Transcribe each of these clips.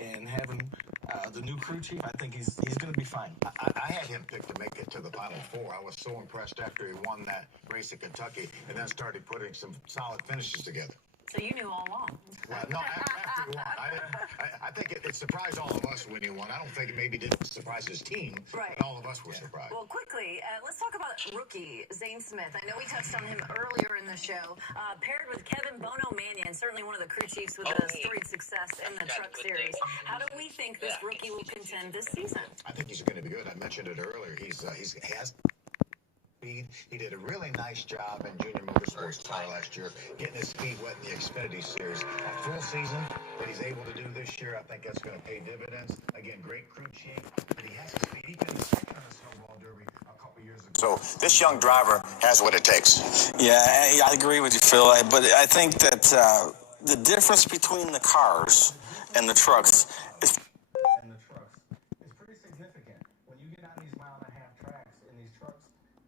and having the new crew chief, I think he's going to be fine. I had him picked to make it to the Final Four. I was so impressed after he won that race at Kentucky and then started putting some solid finishes together. So you knew all along. Well, no, after he won. I think it surprised all of us when he won. I don't think it maybe didn't surprise his team, right. But all of us were surprised. Well, quickly, let's talk about rookie Zane Smith. I know we touched on him earlier in the show. Paired with Kevin Bono Mannion, certainly one of the crew chiefs with a storied success in the Truck Series. How do we think this rookie will contend this season? I think he's going to be good. I mentioned it earlier. He has speed. He did a really nice job in Junior Motorsports car last year, getting his speed wet in the Xfinity Series. A full season that he's able to do this year, I think that's going to pay dividends. Again, great crew chief, but he has his speed. He finished second on the Snowball Derby a couple years ago. So this young driver has what it takes. Yeah, I agree with you, Phil. But I think that the difference between the cars and the trucks is pretty significant. When you get on these mile-and-a-half tracks in these trucks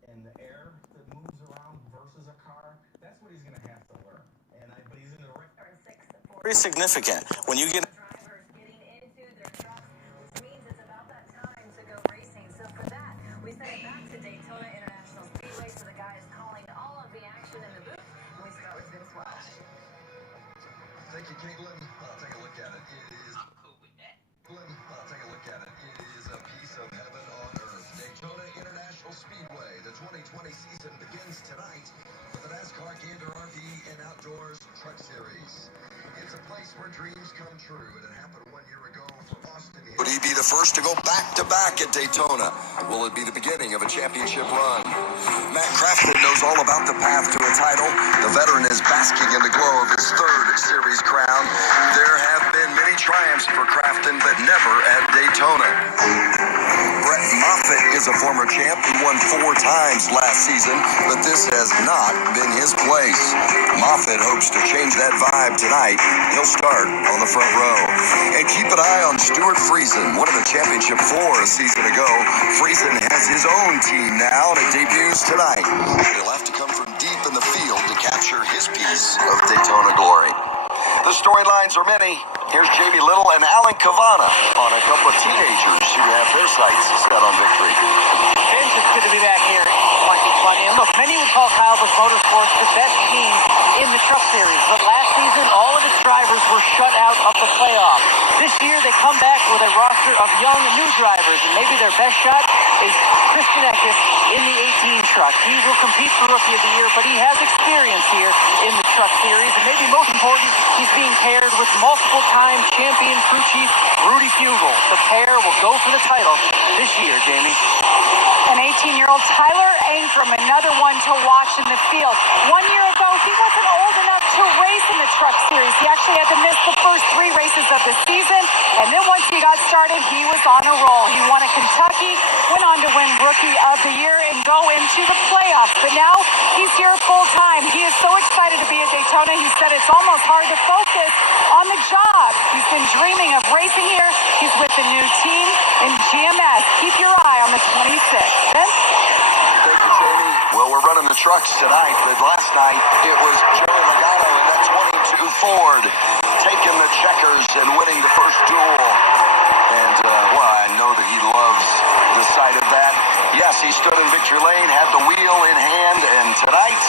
and the air that moves around versus a car, that's what he's going to have to learn. But he's in the right. pretty significant. When you get Drivers getting into their trucks, which means it's about that time to go racing. So for that, we send it back to Daytona International Speedway so the guy is calling all of the action in the booth. And we start with Vince Welsh. Thank you, Caitlin. Take a look at it. I'm cool with that. Take a look at it. It is a piece of heaven on earth. Daytona International Speedway. The 2020 season begins tonight with the Nascar Gander RV and Outdoors Truck Series. It's a place where dreams come true, and it happened 1 year ago for Austin. Would he be the first to go back-to-back at Daytona? Will it be the beginning of a championship run? Matt Crafton knows all about the path to a title. The veteran is basking in the glow of his third series crown. There have been many triumphs for Crafton, but never at Daytona. Brett Moffitt is a former champ who won 4 times last season, but this has not been his place. Moffitt hopes to change that vibe tonight. He'll start on the front row. And keep an eye on Stuart Friesen, one of the championship 4 a season ago. Friesen has his own team now, and it debuts tonight. He'll have to come from deep in the field to capture his piece of Daytona glory. The storylines are many. Here's Jamie Little and Alan Cavana on a couple of teenagers who have their sights set on victory. Vince, it's good to be back here. And look, many would call Kyle Busch Motorsports the best team in the Truck Series, but last season all of its drivers were shut out of the playoffs. This year they come back with a roster of young and new drivers, and maybe their best shot is Christian Eckes in the 18 truck. He will compete for Rookie of the Year, but he has experience here in the Truck Series, and maybe most important, he's being paired with multiple-time champion crew chief Rudy Fugle. The pair will go for the title this year, Jamie. An 18-year-old Tyler Ankrum, another one to watch in the field. 1 year ago, he wasn't old enough to race in the Truck Series. He actually had to miss the first 3 races of the season, and then once he got started, he was on a roll. He won at Kentucky, went on to win Rookie of the Year, and go into the playoffs. But now he's here full-time. He is so excited to be at Daytona. He said it's almost hard to focus on the job. He's been dreaming of racing here. He's with the new team in GMS. Keep your eye on the 26th. Vince? Thank you, Jamie. Well, we're running the trucks tonight, but last night it was Joey Logano in that 22 Ford taking the checkers and winning the first duel. And, I know that he loves the sight of that. Yes, he stood in victory lane, had the wheel in hand, and tonight,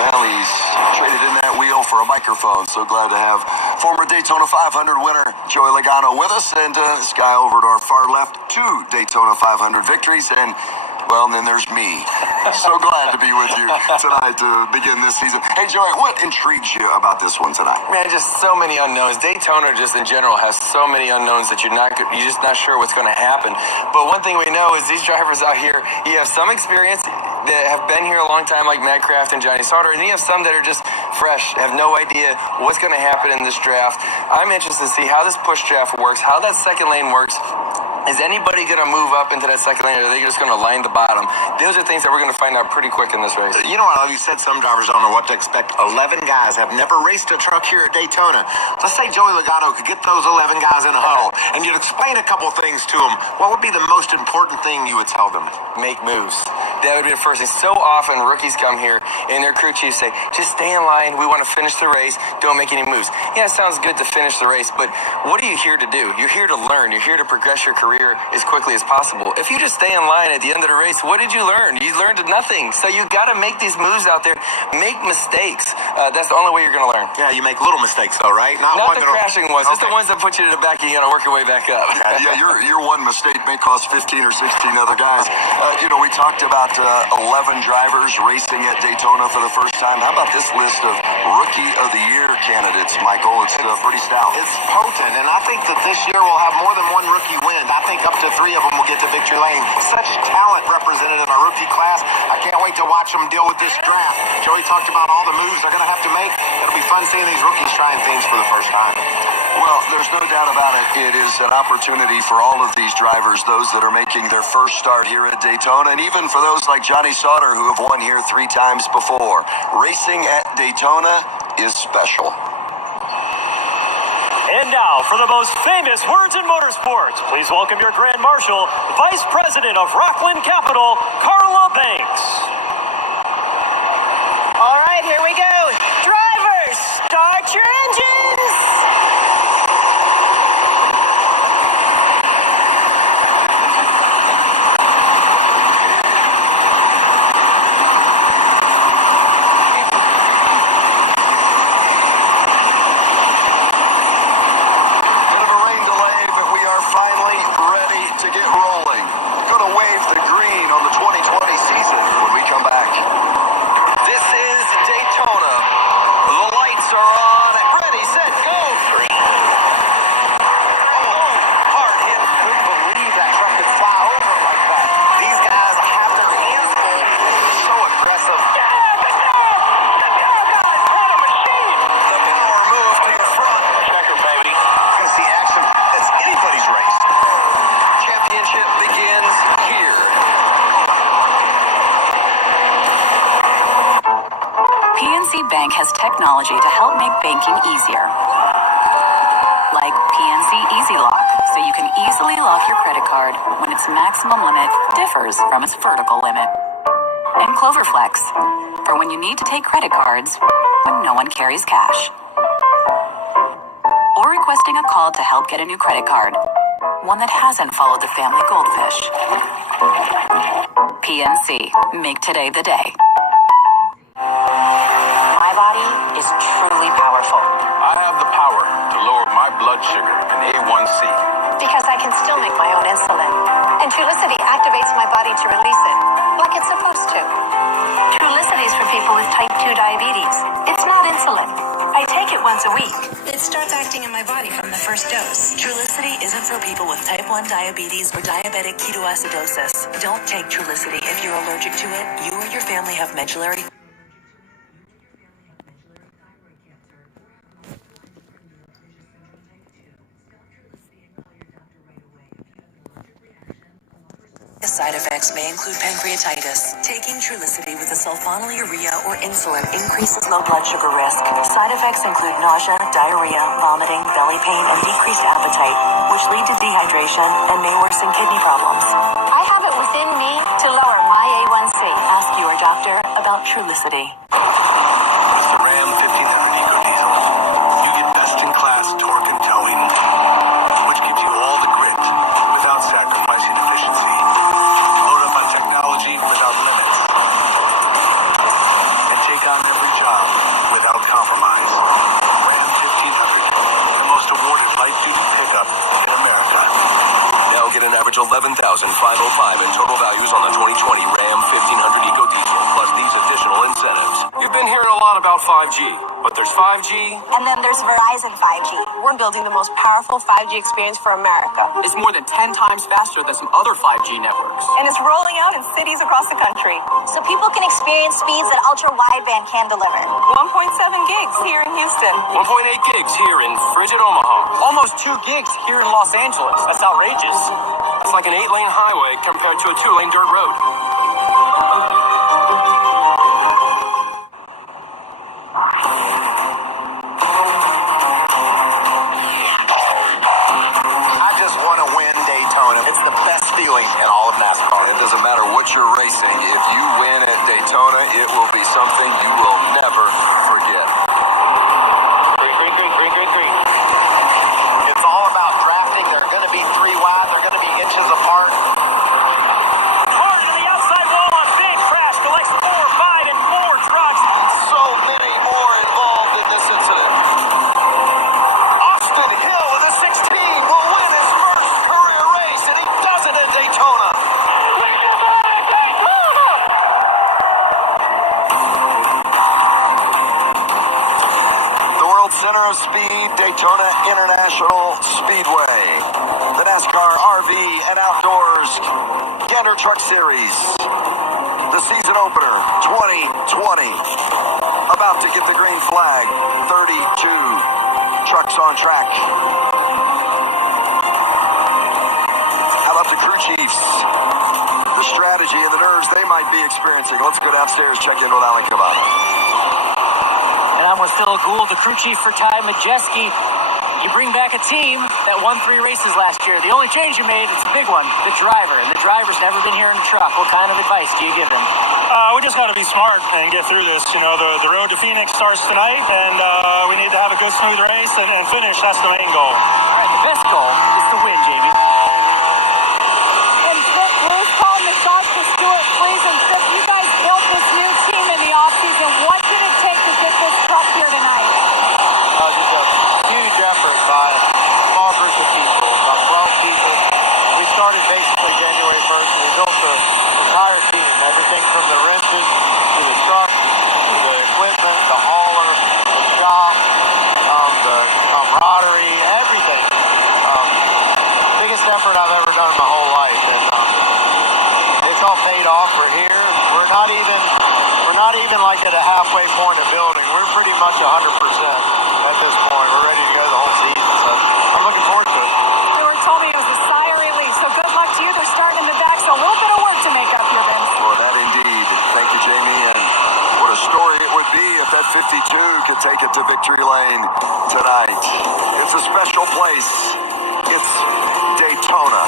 well, he's traded in that wheel for a microphone. So glad to have former Daytona 500 winner Joey Logano with us, and this guy over to our far left, 2 Daytona 500 victories, and well, and then there's me. So glad to be with you tonight to begin this season. Hey, Joey, what intrigues you about this one tonight? Man, just so many unknowns. Daytona just in general has so many unknowns that you're just not sure what's going to happen. But one thing we know is these drivers out here, you have some experience that have been here a long time, like Matt Craft and Johnny Sauter, and you have some that are just fresh, have no idea what's going to happen in this draft. I'm interested to see how this push draft works, how that second lane works. Is anybody going to move up into that second lane, or are they just going to line the bottom? Those are things that we're going to find out pretty quick in this race. You know what? You said some drivers don't know what to expect. 11 guys have never raced a truck here at Daytona. Let's say Joey Logano could get those 11 guys in a huddle, and you'd explain a couple things to them. What would be the most important thing you would tell them? Make moves. That would be the first thing. So often rookies come here and their crew chiefs say, just stay in line. We want to finish the race. Don't make any moves. Yeah, it sounds good to finish the race, but what are you here to do? You're here to learn. You're here to progress your career as quickly as possible. If you just stay in line at the end of the race, what did you learn? You learned nothing. So you got to make these moves out there. Make mistakes. That's the only way you're going to learn. Yeah, you make little mistakes though, right? Not the crashing ones. Okay. Just the ones that put you to the back and you got to work your way back up. Yeah, your one mistake may cost 15 or 16 other guys. We talked about 11 drivers racing at Daytona for the first time. How about this list of Rookie of the Year candidates, Michael? It's pretty stout. It's potent, and I think that this year we'll have more than one rookie win. I think up to 3 of them will get to victory lane. Such talent represented in our rookie class. I can't wait to watch them deal with this draft. Joey talked about all the moves they're going to have to make. It'll be fun seeing these rookies trying things for the first time. Well, there's no doubt about it. It is an opportunity for all of these drivers, those that are making their first start here at Daytona, and even for those like Johnny Sauter who have won here 3 times before. Racing at Daytona is special. And now, for the most famous words in motorsports, please welcome your Grand Marshal, Vice President of Rockland Capital, Carla Banks. All right, here we go. Drivers, start your engines. Bank has technology to help make banking easier. Like PNC Easy Lock, so you can easily lock your credit card when its maximum limit differs from its vertical limit. And Cloverflex, for when you need to take credit cards when no one carries cash. Or requesting a call to help get a new credit card, one that hasn't followed the family goldfish. PNC, make today the day. My body is truly powerful. I have the power to lower my blood sugar and A1C. Because I can still make my own insulin. And Trulicity activates my body to release it, like it's supposed to. Trulicity is for people with type 2 diabetes. It's not insulin. I take it once a week. It starts acting in my body from the first dose. Trulicity isn't for people with type 1 diabetes or diabetic ketoacidosis. Don't take Trulicity if you're allergic to it, you or your family have medullary side effects may include pancreatitis. Taking Trulicity with a sulfonylurea or insulin increases low blood sugar risk. Side effects include nausea, diarrhea, vomiting, belly pain, and decreased appetite, which lead to dehydration and may worsen kidney problems. I have it within me to lower my A1C. Ask your doctor about Trulicity. With the Ram 1500 Eco Diesel, you get best-in-class torque and towing, which gives you all the grit without sacrificing efficiency. Without limits, and take on every job without compromise. Ram 1500, the most awarded light-duty pickup in America. Now get an average $11,505 in total values on the 2020 Ram 1500 Eco Diesel, plus these additional incentives. You've been hearing a lot about 5G, but there's 5G. And then there's Verizon 5G. We're building the most powerful 5G experience for America. It's more than 10 times faster than some other 5G networks. And it's rolling out in cities across the country. So people can experience speeds that ultra-wideband can deliver. 1.7 gigs here in Houston. 1.8 gigs here in frigid Omaha. Almost 2 gigs here in Los Angeles. That's outrageous. It's like an 8-lane highway compared to a 2-lane dirt road. I just want to win Daytona. It's the best feeling in all of NASCAR. It doesn't matter what you're racing. If you win at Daytona, it will be something you will never forget. Green. It's all about drafting. They're going to be 3 wide. They're going to be inches apart. Hard to the outside wall. A big crash collects 4, 5, and more trucks. So many more involved in this incident. Austin Hill in the 16 will win his first career race, and he does it at Daytona. The World Center of Speed, Daytona International Speedway. The NASCAR RV and Outdoors Gander Truck Series. The season opener, 2020. About to get the green flag. 32 trucks on track. How about the crew chiefs? The strategy and the nerves they might be experiencing. Let's go downstairs, check in with Alan Cavada. And I'm with Phil Gould, the crew chief for Ty Majeski. You bring back a team that won 3 races last year. The only change you made, it's a big one, the driver. And the driver's never been here in a truck. What kind of advice do you give him? We just got to be smart and get through this. You know, the road to Phoenix starts tonight, and we need to have a good, smooth race and finish. That's the main goal. All right, the best goal is to win, Jamie. And Vic, Bruce, Paul, massage for Stuart, Freeze, and Vic, you guys built this new team in the offseason. What did it take to get this truck here tonight? Just a huge effort by a small group of people, about 12 people. We started basically January 1st, and we built the entire team, everything from the wrenching to the truck, to the equipment, the hauler, the shop, the camaraderie, everything. Biggest effort I've ever done in my whole life, and it's all paid off. We're here. We're not even like at a halfway point of building. We're pretty much 100% at this point. We're ready to go the whole season, so I'm looking forward to it. Stuart told me it was a sigh of relief, so good luck to you. They're starting in the back, so a little bit of work to make up here, Vince. For that indeed. Thank you, Jamie. And what a story it would be if that 52 could take it to victory lane tonight. It's a special place. It's Daytona.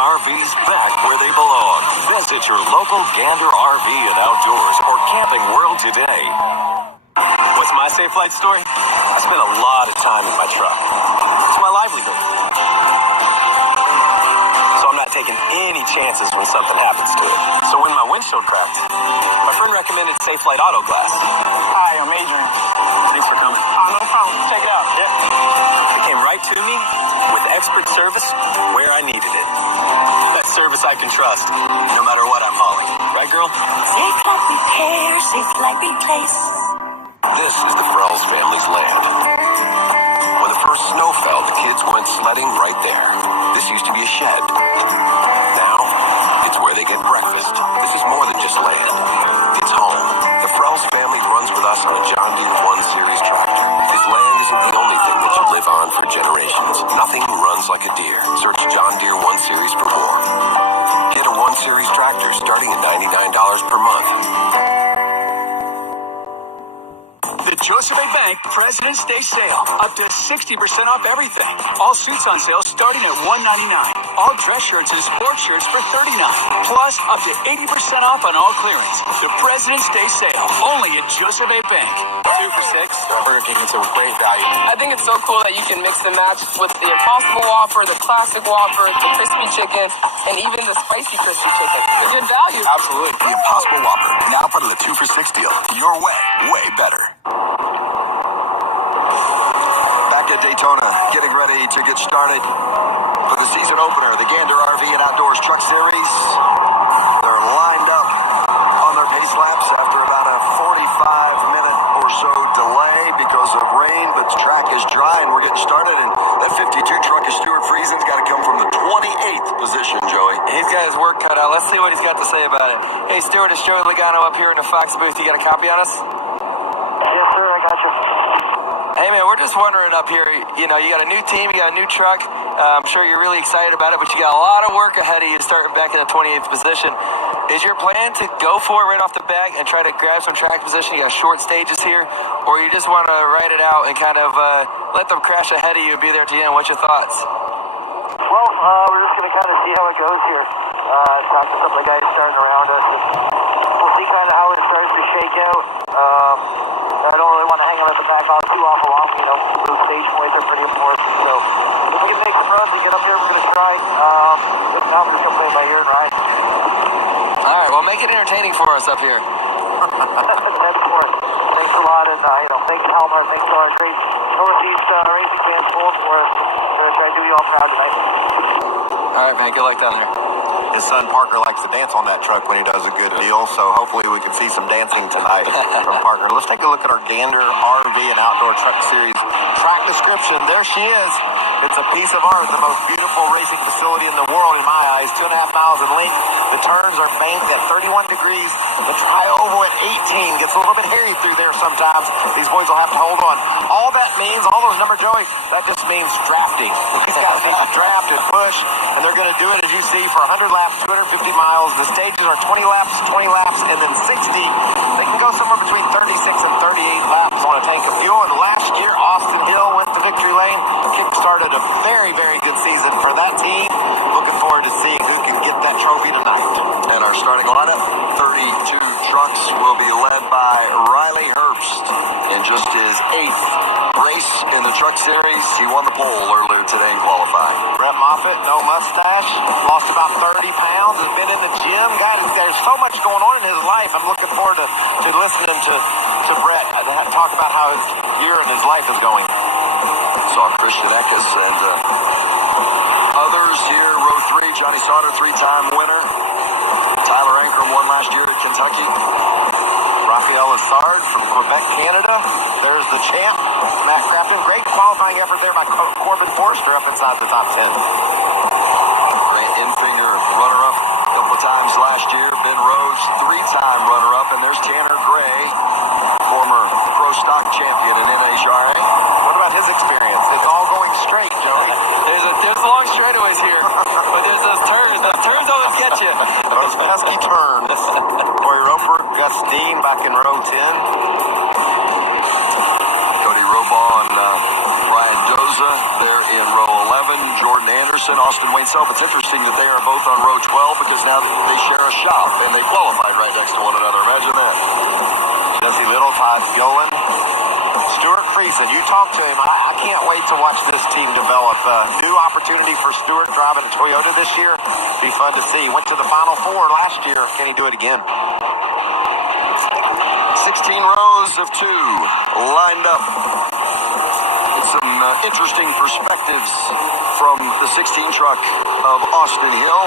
RVs back where they belong. Visit your local Gander RV and Outdoors or Camping World today. What's my safe flight story? I spend a lot of time in my truck. It's my livelihood. So I'm not taking any chances when something happens to it. So when my windshield cracked, my friend recommended Safe Flight Auto Glass. Hi, I'm Adrian. Thanks for coming. No problem. Check it out. Yeah. It came right to me with expert service where I needed it. That service I can trust, no matter what I'm hauling. Right, girl? Safe Flight Repair, Safe Flight Replace. This is the Frells family's land. When the first snow fell, the kids went sledding right there. This used to be a shed. Now, it's where they get breakfast. This is more than just land. It's home. The Frells family runs with us on a John Deere 1 Series tractor. This land isn't the only thing that you live on for generations. Nothing runs like a Deere. Search John Deere 1 Series for more. Get a 1 Series tractor starting at $99 per month. The Joseph A. Bank President's Day Sale. Up to 60% off everything. All suits on sale starting at $199. all dress shirts and sports shirts for $39. Plus, up to 80% off on all clearance. The President's Day sale, only at Joseph A. Bank. 2 for $6. Burger King is a great value. I think it's so cool that you can mix and match with the Impossible Whopper, the Classic Whopper, the Crispy Chicken, and even the Spicy Crispy Chicken. It's a good value. Absolutely. The Impossible Whopper, now part of the 2 for $6 deal. Your way, way better. Back at Daytona, getting ready to get started for the season opener, the Gander RV and Outdoors Truck Series. They're lined up on their pace laps after about a 45-minute or so delay because of rain, but the track is dry and we're getting started. And that 52 truck is Stuart Friesen's got to come from the 28th position, Joey. He's got his work cut out. Let's see what he's got to say about it. Hey, Stuart, it's Joey Logano up here in the Fox booth. You got a copy on us? Yes, sir, I got you. Hey, man, we're just wondering up here, you know, you got a new team, you got a new truck. I'm sure you're really excited about it, but you got a lot of work ahead of you starting back in the 28th position. Is your plan to go for it right off the bat and try to grab some track position? You got short stages here, or you just want to ride it out and kind of let them crash ahead of you and be there at the end? What's your thoughts? Well, we're just going to kind of see how it goes here. Talk to some of the guys starting around us, and we'll see kind of how it starts to shake out. I don't really want to hang them at the back all too awful long. You know, those stage points are pretty important. So if we can make some runs and get up here, we're going to try. If not, we're just going to play it by ear and ride. All right, well, make it entertaining for us up here. That's for it. Thanks a lot, and thanks to Halmar, thanks to our great Northeast racing fans pulling for us. We're going to try to do you all proud tonight. All right, man, good luck down there. His son Parker likes to dance on that truck when he does a good deal, so hopefully we can see some dancing tonight from Parker. Let's take a look at our Gander RV and Outdoor Truck Series track description. There she is. It's a piece of art, the most beautiful racing facility in the world in my eyes. 2.5 miles in length. The turns are banked at 31 degrees. The tri-oval at 18 gets a little bit hairy through there sometimes. These boys will have to hold on. All that means, all those numbers, Joey, that just means drafting. These guys need to draft and push, and they're going to do it, as you see, for 100 laps, 250 miles. The stages are 20 laps, and then 60. They can go somewhere between 36 and 38 laps on a tank of fuel. And last year, Austin Hill went to victory lane, kick-started a very, very good season for that team. Looking forward to seeing who can get that trophy tonight. And our starting lineup, 32 trucks, will be led by Riley Herbst in just his 8th race in the Truck Series. He won the pole earlier today in qualifying. Brett Moffitt, no mustache, lost about 30 pounds, has been in the gym. God, there's so much going on in his life. I'm looking forward to listening to Brett talk about how his year and his life is going. Saw Christian Eckes and others here. Row 3, Johnny Sauter, 3-time winner. Tyler Ankrum won last year at Kentucky. Raphael Lessard from Quebec, Canada. There's the champ, Matt Crafton. Great qualifying effort there by Corbin Forster up inside the top 10. Grant Enfinger, runner-up a couple of times last year. Ben Rhodes, 3-time runner-up. And there's Tanner Gray, former pro stock champion in NHRA. What about his experience? It's all going straight, Joey. There's long straightaways here, but there's those turns. Those turns always get you. Those pesky turns. Corey Roper, Gus Dean back in row 10. Cody Robaugh and Ryan Doza, they're in row 11. Jordan Anderson, Austin Wayne Self. It's interesting that they are both on row 12 because now they share a shop and they qualified right next to one another. Imagine that. Jesse Little, Todd Gillen. Stuart Friesen, you talked to him. I can't wait to watch this team develop. New opportunity for Stuart driving a Toyota this year. Be fun to see. Went to the Final Four last year. Can he do it again? 16 rows of 2 lined up. It's some interesting perspectives from the 16 truck of Austin Hill.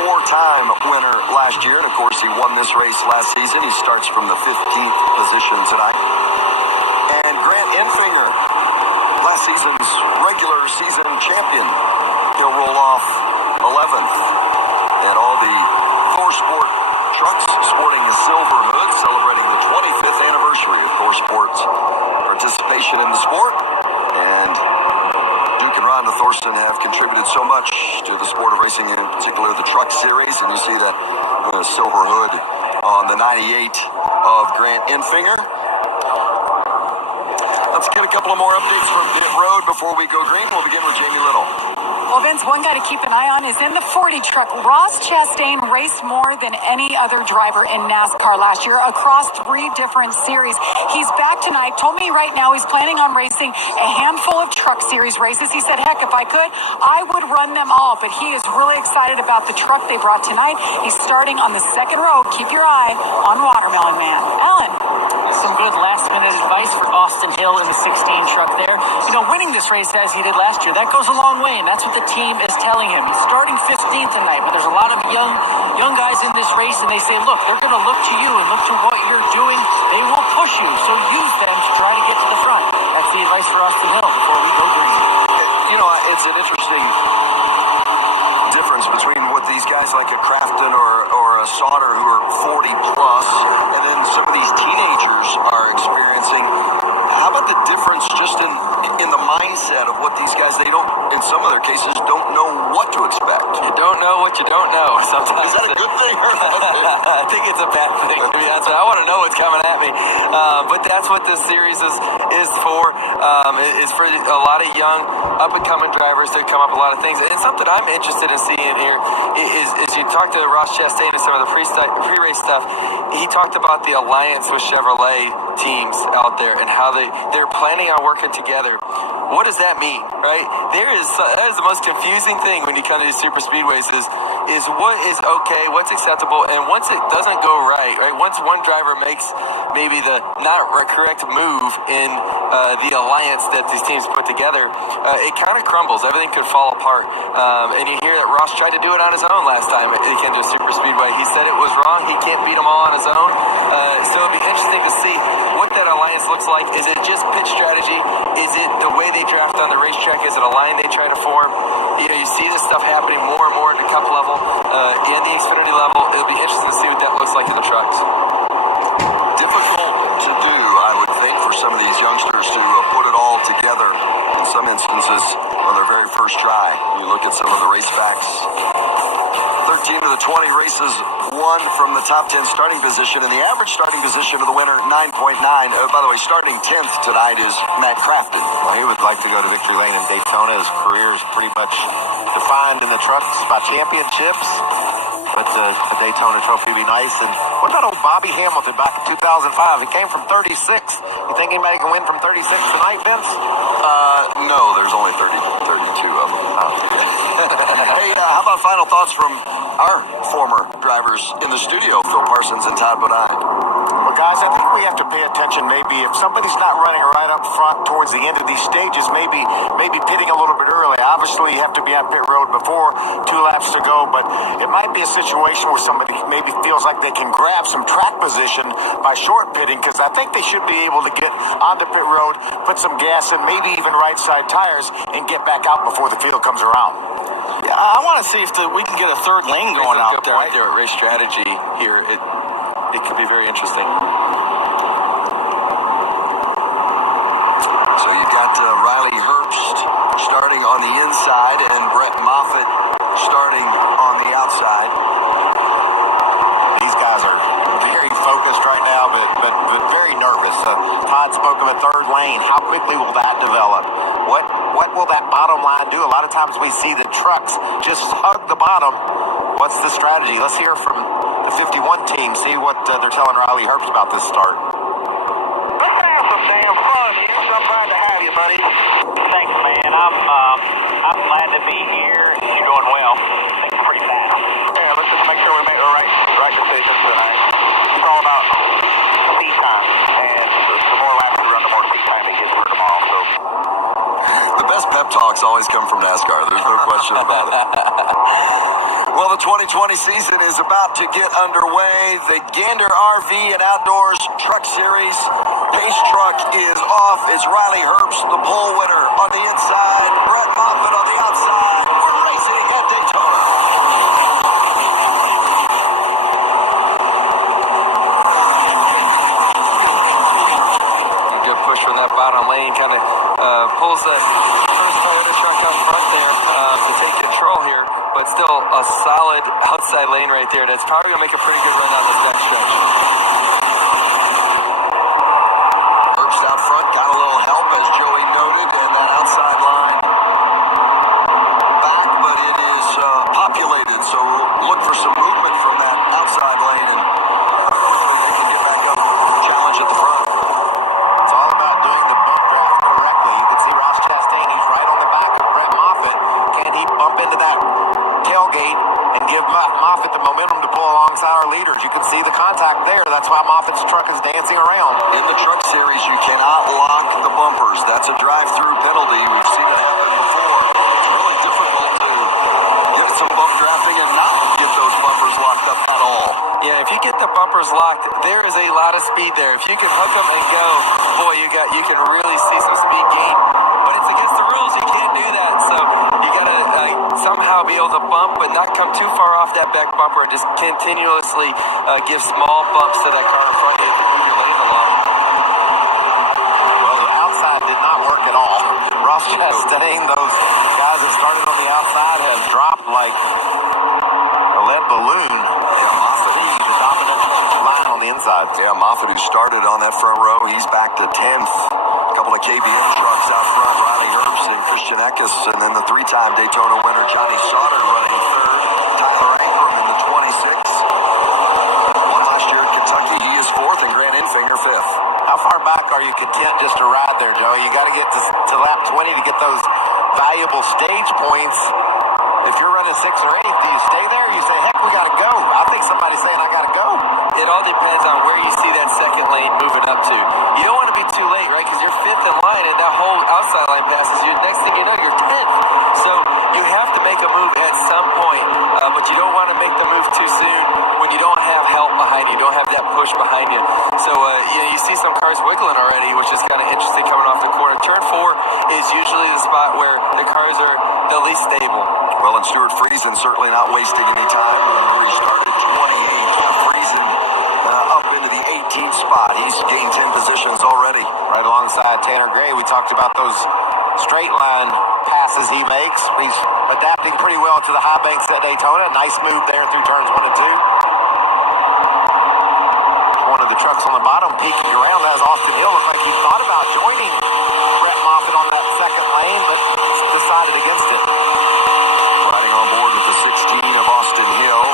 4-time winner last year. And, of course, he won this race last season. He starts from the 15th position tonight. And Grant Enfinger, last season's regular season champion. He'll roll off 11th. And all the Core Sport trucks sporting a silver hood, celebrating the 25th anniversary of Core Sport's participation in the sport. And Duke and Rhonda Thorson have contributed so much to the sport of racing, in particular the Truck Series. And you see that silver hood on the 98 of Grant Enfinger. Let's get a couple of more updates from pit road before we go green. We'll begin with Jamie Little. Well, Vince, one guy to keep an eye on is in the 40 truck. Ross Chastain raced more than any other driver in NASCAR last year across 3 different series. He's back tonight. Told me right now he's planning on racing a handful of truck series races. He said, heck, if I could, I would run them all. But he is really excited about the truck they brought tonight. He's starting on the second row. Keep your eye on Watermelon Man. Alan. Some good last-minute advice for Austin Hill in the 16 truck there. You know, winning this race as he did last year, that goes a long way, and that's what the team is telling him. He's starting 15th tonight, but there's a lot of young guys in this race, and they say, look, they're going to look to you and look to what you're doing. They will push you, so use them to try to get to the front. That's the advice for Austin Hill before we go green. You know, it's an interesting difference between what these guys like a Crafton or a Sauter who are 40 plus, and then some of these teenagers are experiencing. How about the difference just in the mindset of what these guys, they don't, in some of their cases, don't know what to expect. You don't know what you don't know sometimes. Is that a good thing or a bad thing? I think it's a bad thing, to be honest with you. I want to know what's coming at me. But that's what this series is for. Is for a lot of young, up-and-coming drivers to come up with a lot of things. And something I'm interested in seeing here is you talk to Ross Chastain and some of the pre-race stuff. He talked about the alliance with Chevrolet teams out there and how they're planning on working together. What does that mean, right? That is the most confusing thing when you come to these super speedways is what is okay, what's acceptable, and once it doesn't go right, once one driver makes maybe the not correct move in the alliance that these teams put together, it kind of crumbles. Everything could fall apart. And you hear that Ross tried to do it on his own last time at Kansas Super Speedway. He said it was wrong. He can't beat them all on his own. So it'll be interesting to see what that alliance looks like. Is it just pitch strategy? Is it the way they draft on the racetrack? Is it a line they try to form? You know, you see this stuff happening more and more at the Cup level and the Xfinity level. It'll be interesting to see what that looks like in the trucks. Difficult to do, I would think, for some of these youngsters to put it all together in some instances on their very first try. You look at some of the race facts. 13 of the 20 races won from the top 10 starting position, and the average starting position of the winner, 9.9. By the way, starting 10th tonight is Matt Crafton. Well, he would like to go to victory lane in Daytona. His career is pretty much defined in the trucks by championships. But the Daytona trophy would be nice. And what about old Bobby Hamilton back in 2005? He came from 36. You think anybody can win from 36 tonight, Vince? No, there's only 32 of them. Oh. Hey, how about final thoughts from our former drivers in the studio, Phil Parsons and Todd Bodine? Well, guys, I think we have to pay attention. Maybe if somebody's not running right up front towards the end of these stages, maybe pitting a little bit early. Obviously, you have to be on pit road before 2 laps to go, but it might be a situation where somebody maybe feels like they can grab some track position by short pitting, because I think they should be able to get on the pit road, put some gas in, maybe even right side tires, and get back out before the field comes around. Yeah, I want to see if we can get a third lane going out there. Right there at race strategy here. It could be very interesting. So you've got Riley Herbst starting on the inside and Brett Moffitt starting on the outside. These guys are very focused right now, but very nervous. Todd spoke of a third lane. How quickly will that develop? What will that bottom line do? A lot of times we see the trucks just hug the bottom. What's the strategy? Let's hear from the 51 team, see what they're telling Riley Herbst about this start. Let's have some damn fun here. So I'm glad to have you, buddy. Thanks, man. I'm glad to be here. You're doing well. Things are pretty fast. Yeah, let's just make sure we make the right decisions tonight. It's all about speed time, and the more laps we run, the more speed time they get for tomorrow. So the best pep talks always come from NASCAR. There's no question about it. Well, the 2020 season is about to get underway. The Gander RV and Outdoors Truck Series pace truck is off. It's Riley Herbst, the pole winner, on the inside. Brett Moffitt on the outside. We're racing at Daytona. Good push from that bottom lane. Kind of pulls the first Toyota truck up front there to take control here. But still a solid outside lane right there. That's probably going to make a pretty good run down this back stretch. Herbst out front, got a little help, as Joey noted, and that outside line back pull alongside our leaders. You can see the contact there. That's why Moffitt's truck is dancing around. In the truck series, you cannot lock the bumpers. That's a drive-through penalty. We've seen it happen before. It's really difficult to get some bump drafting and not get those bumpers locked up at all. Yeah, if you get the bumpers locked, there is a lot of speed there. If you can hook them and go, boy, you can really see some speed gain. But it's against the rules. You can't do that. So you got to somehow be able to bump, but not come too far off that back bumper and just continuously give small bumps to that car in front of you to move your lane along. Well, the outside did not work at all. Ross Chastain, those guys that started on the outside have dropped like a lead balloon. Yeah, Moffitt, the dominant line on the inside. Yeah, Moffitt, who started on that front row, he's back to 10th. A couple of KBM trucks out front, Riley Herbst and Christian Eckes, and then the three-time Daytona winner, Johnny Sauter, running third. Tyler Ankrum in the 26. Won last year at Kentucky. He is fourth, and Grant Enfinger fifth. How far back are you content just to ride there, Joey? You got to get to lap 20 to get those valuable stage points. If you're running 6th or 8th, do you stay there or you say, heck, we got to go? I think somebody's saying I got to go. It all depends on where you see that second lane moving up to. You don't want to be too late, right? Because you're 5th in line and that whole outside line passes you. Next thing you know, you're 10th. So you have to make a move at some point, but you don't want to make the move too soon when you don't have help behind you, don't have that push behind you. So you see some cars wiggling already, which is kind of interesting coming off the corner. Turn 4 is usually the spot where the cars are the least stable. Well, and Stuart Friesen certainly not wasting any time. Remember, he started 28. Friesen up into the 18th spot. He's gained 10 positions already. Right alongside Tanner Gray. We talked about those straight line passes he makes. He's adapting pretty well to the high banks at Daytona. Nice move there through turns 1 and 2. One of the trucks on the bottom peeking around as Austin Hill looked like he thought about joining Brett Moffitt on that second lane, but decided against it. Riding on board with the 16 of Austin Hill.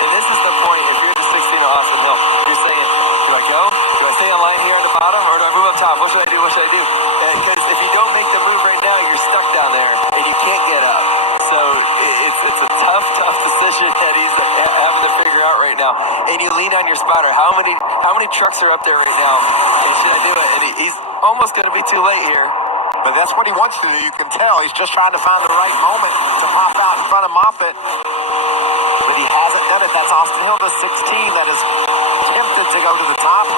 And this is the point, if you're the 16 of Austin Hill, you're saying, do I go? Do I stay on line here on the bottom, or do I move up top? What should I do? What should I do? Because if you don't make the move right now, you're stuck down there, and you can't get up. So it's a tough decision that he's having to figure out right now. And you lean on your spotter. How many trucks are up there right now? And should I do it? And he's almost going to be too late here. But that's what he wants to do. You can tell he's just trying to find the right moment to pop out in front of Moffitt. But he hasn't done it. That's Austin Hill, the 16, that is tempted to go to the top.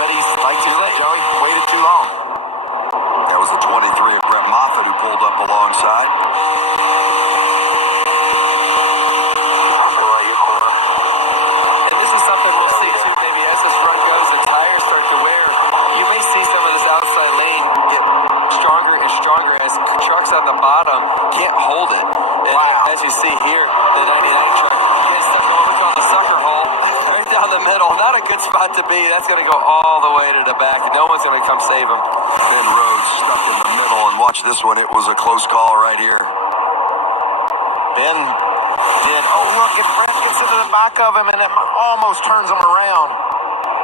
But he's, like you said, Joey, waited too long. That was the 23 of Brett Moffitt who pulled up alongside. And this is something we'll see too, maybe as this run goes, the tires start to wear. You may see some of this outside lane get stronger and stronger as trucks on the bottom can't hold it. And as you see here, the 99 truck gets stuck on what we call the sucker hole, right down the middle. Not a good spot to be. That's going to go all the way to the back. No one's going to come save him. Ben Rhodes stuck in the middle, and watch this one. It was a close call right here. Ben did. Oh, look, and Brett gets into the back of him, and it almost turns him around.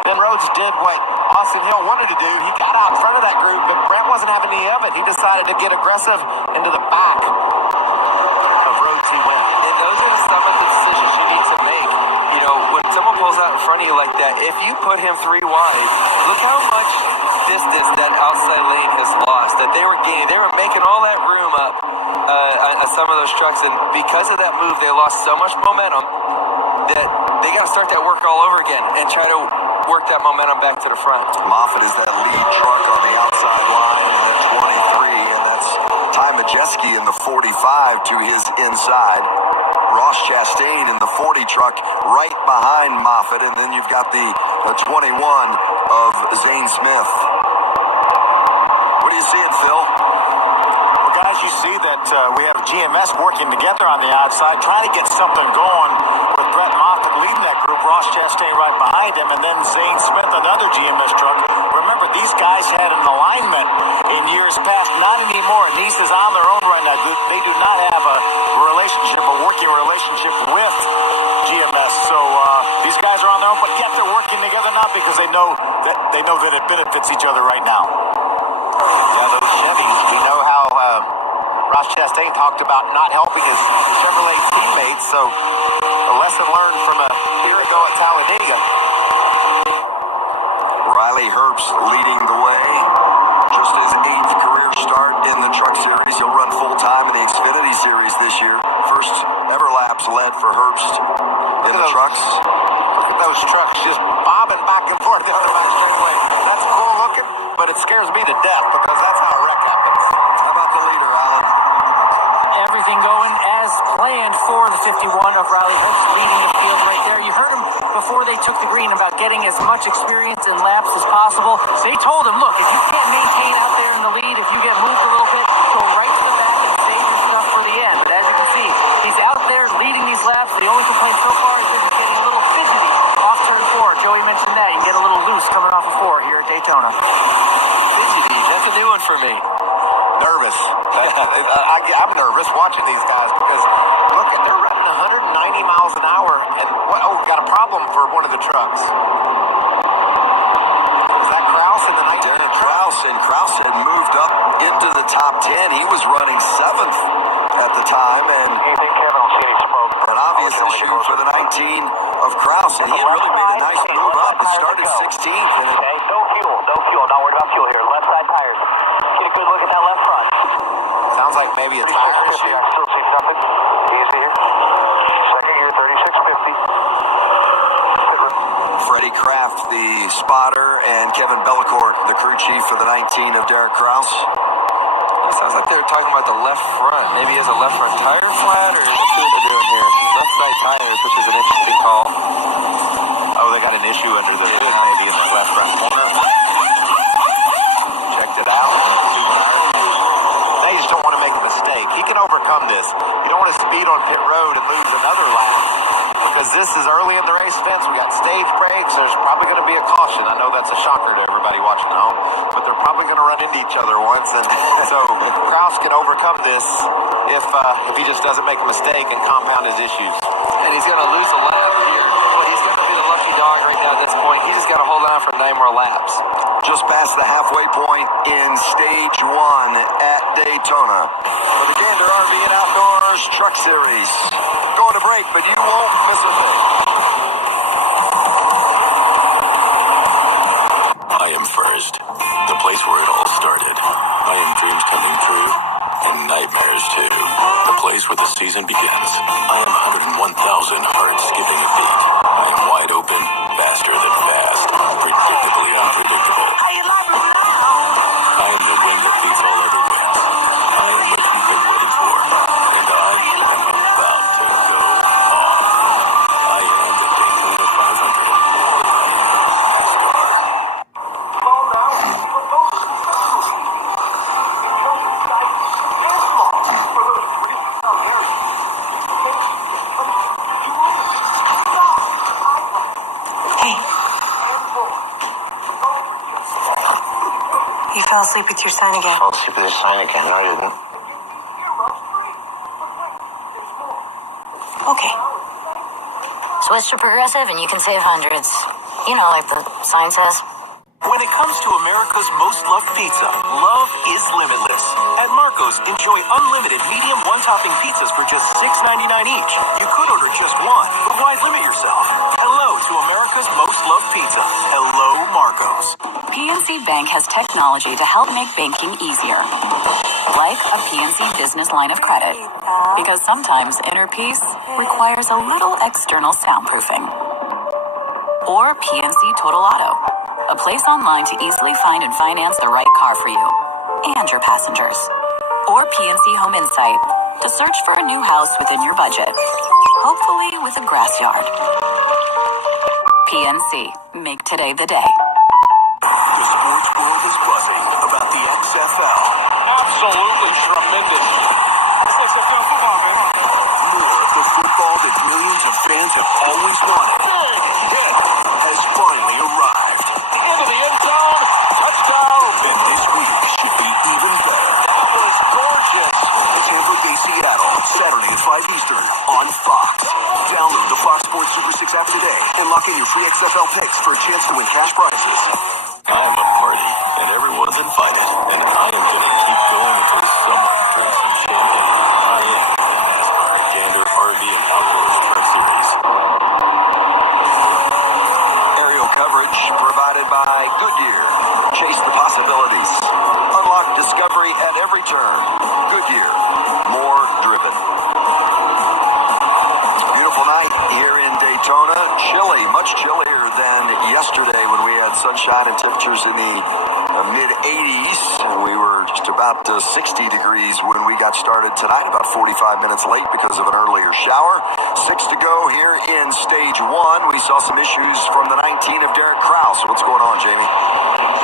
Ben Rhodes did what Austin Hill wanted to do. He got out in front of that group, but Brett wasn't having any of it. He decided to get aggressive into the back of Rhodes. He went. And those are some of the decisions you need to make. You know, when someone pulls out in front of you like that, if you put him 3 wide, look how much distance that outside lane has lost, that they were gaining. They were making all that room up on some of those trucks, and because of that move, they lost so much momentum that they got to start that work all over again and try to work that momentum back to the front. Moffitt is that lead truck on the outside line in the 23, and that's Ty Majeski in the 45 to his inside. Ross Chastain in the 40 truck right behind Moffitt, and then you've got the 21 of Zane Smith. What are you seeing, Phil? Well, guys, you see that we have GMS working together on the outside, trying to get something going with Brett Moffitt leading that group, Ross Chastain right behind him, and then Zane Smith, another GMS truck. Remember, these guys had an alignment in years past, not anymore. Nice is on their own right now. They do not have a working relationship with GMS. So these guys are on their own, but yet they're working together now because they know that it benefits each other right now. Yeah, those Chevys, we know how Ross Chastain talked about not helping his Chevrolet teammates, so a lesson learned from a year ago at Talladega. Riley Herbst leading the way. Just his 8th career start in the Truck Series. He'll run full-time in the Xfinity Series this year. First ever laps led for Herbst in the trucks. Look at those trucks just bobbing back and forth down the back straightaway. That's cool looking, but it scares me to death because that's how a wreck happens. How about the leader, Alan? Everything going as planned for the 51 of Riley Herbst leading the field right there. You heard him before they took the green about getting as much experience in laps as possible. So they told him, look, if you can't maintain out there in the lead, if you get moved a little bit, go right to the back and save your stuff for the end. But as you can see, he's out there leading these laps. The only complaint so far is that he's getting a little fidgety off turn 4. Joey mentioned that. You can get a little loose coming off of 4 here at Daytona. Fidgety, that's a new one for me. Nervous. I'm nervous watching these guys because look, they're running 190 miles an hour and got a problem for one of the trucks. Is that Kraus in the 19? Derek Kraus, and Kraus had moved up into the top 10. He was running 7th at the time, and an obvious issue for the 19 of Kraus, and he had really made a nice move up. It started 16th. And no fuel. Not worried about fuel here. Left side tires. Get a good look at that left front. Sounds like maybe a tire issue. I still see something. Easy here. Second gear, 3650. Freddie Kraft, the spotter, and Kevin Bellecourt, the crew chief for the 19 of Derek Kraus. It sounds like they were talking about the left front. Maybe he has a left front tire flat, or what they're doing here. Left side tires, which is an interesting call. Oh, they got an issue under the hood, maybe in that left front corner. Checked it out. They just don't want to make a mistake. He can overcome this. You don't want to speed on pit road and lose another lap. Because this is early in the race, Vince. We got stage breaks. There's probably going to be a caution. I know that's a shocker to everybody watching at home, but they're probably going to run into each other once. And so Kraus can overcome this if he just doesn't make a mistake and compound his issues. And he's going to lose a lap here, but he's going to be the lucky dog right now at this point. He just got to hold on for 9 more laps. Just past the halfway point in stage 1 at Daytona for the Gander RV and Outdoors Truck Series. Going to break, but you won't miss a thing. I am first, the place where it all started. I am dreams coming true, and nightmares too. The place where the season begins. I am 101,000 hearts skipping a beat. I am wide open, faster than fast, predictably unpredictable. I am the wind that beats all other winds. I am what you've been waiting for, and I am about to go off. I am the Daytona 500. Nascar. You fell asleep with your sign again. Fell asleep with your sign again. No, I didn't. Okay. Switch to Progressive and you can save hundreds. You know, like the sign says. When it comes to America's most loved pizza, love is limitless. At Marco's, enjoy unlimited medium one-topping pizzas for just $6.99 each. You could order just one, but why limit yourself? Hello to America's most loved pizza. Hello, Marco's. PNC Bank has technology to help make banking easier. Like a PNC business line of credit. Because sometimes inner peace requires a little external soundproofing. Or PNC Total Auto. A place online to easily find and finance the right car for you and your passengers. Or PNC Home Insight to search for a new house within your budget. Hopefully with a grass yard. PNC. Make today the day. The sports world is buzzing about the XFL. Absolutely tremendous. XFL football, man. More of the football that millions of fans have always wanted. Hit has finally arrived. Into the end zone. Touchdown. And this week should be even better. That was gorgeous. Tampa Bay, Seattle. Saturday at 5 Eastern on Fox. Download the Fox Sports Super 6 app today and lock in your free XFL picks for a chance to win cash prizes. I'm a party, and everyone's invited, and I am going to keep going until someone drinks some champagne. provided by Goodyear. Chase the possibilities. Unlock discovery at every turn. Goodyear, more driven. Beautiful night here in Daytona. Chilly, much chillier than yesterday when we had sunshine and temperatures in the mid-80s. We were just about 60 degrees when we got started tonight, about 45 minutes late because of an earlier shower. 6 to go here in stage 1. We saw some issues from the 19 of Derek Krause. What's going on, Jamie?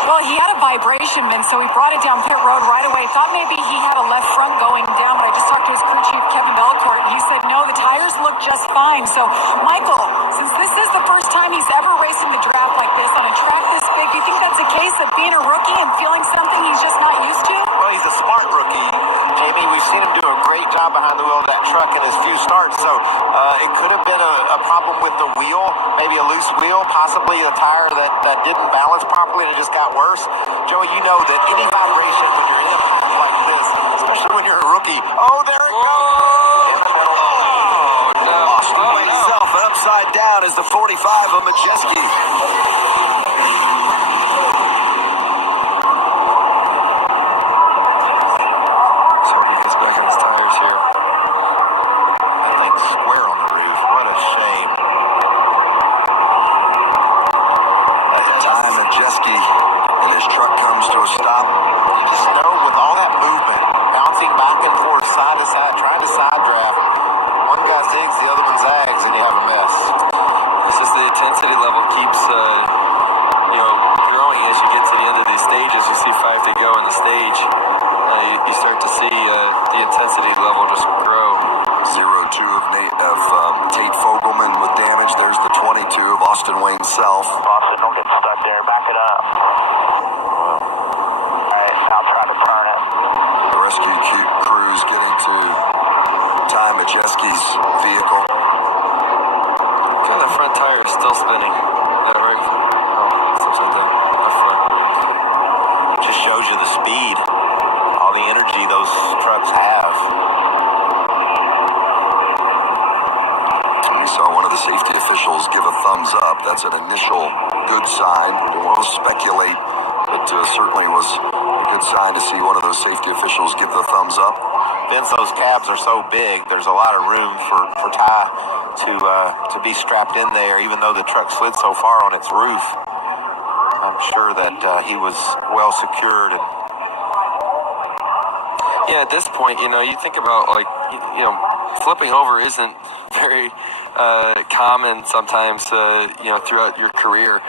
Well, he had a vibration, and so he brought it down pit road right away. Thought maybe he had a left front going down, but I just talked to his crew chief, Kevin Bellecourt, and he said, no, the tires look just fine. So, Michael, since this is the first time he's ever raced in the draft like this, on a track this big, do you think that's a case of being a rookie and feeling something he's just not used to? Well, he's a smart rookie, Jamie. We've seen him do a great job behind the wheel of that truck in his few starts, so it could have been a problem with the wheel, maybe a loose wheel, possibly a tire that didn't balance properly and it just got worse. Joey, you know that any vibration when you're in a pack like this, especially when you're a rookie, oh, there it goes! Austin Wayne himself, and upside down is the 45 of Majeski. Stop. You just know with all that movement, bouncing back and forth, side to side, trying to side draft, one guy zigs, the other one zags, and you have a mess. It's just the intensity level keeps, growing as you get to the end of these stages. You see 5 to go in the stage. You start to see the intensity level just grow. 0-2 of Tate Fogelman with damage. There's the 22 of Austin Wayne Self. Austin, don't get stuck there. Back it up. I'll try to turn it. The rescue crews getting to Ty Majeski's vehicle. Okay, the front tire is still spinning. Is that right? Oh, it's upside down. Up front. Just shows you the speed, all the energy those trucks have. We saw one of the safety officials give a thumbs up. That's an initial good sign. We'll speculate, but certainly was a good sign to see one of those safety officials give the thumbs up. Vince, those cabs are so big, there's a lot of room for Ty to be strapped in there, even though the truck slid so far on its roof. I'm sure that he was well secured. Yeah, at this point, you think about, flipping over isn't very common sometimes, throughout your career.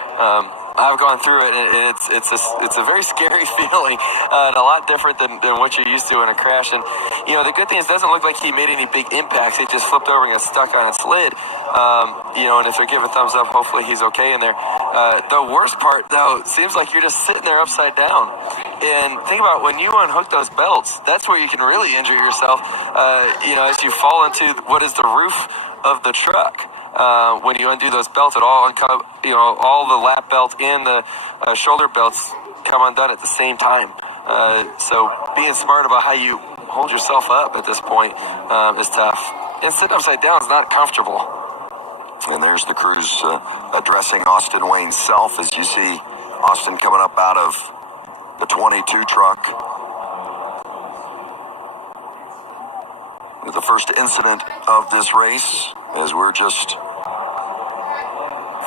I've gone through it, and it's a very scary feeling, and a lot different than what you're used to in a crash. And the good thing is, it doesn't look like he made any big impacts. He just flipped over and got stuck on its lid. And if they're giving thumbs up, hopefully he's okay in there. The worst part, though, seems like you're just sitting there upside down. And think about when you unhook those belts, that's where you can really injure yourself. As you fall into what is the roof of the truck. When you undo those belts, all the lap belt and the shoulder belts come undone at the same time. So being smart about how you hold yourself up at this point is tough. And sitting upside down is not comfortable. And there's the crews addressing Austin Wayne Self as you see Austin coming up out of the 22 truck. With the first incident of this race, as we're just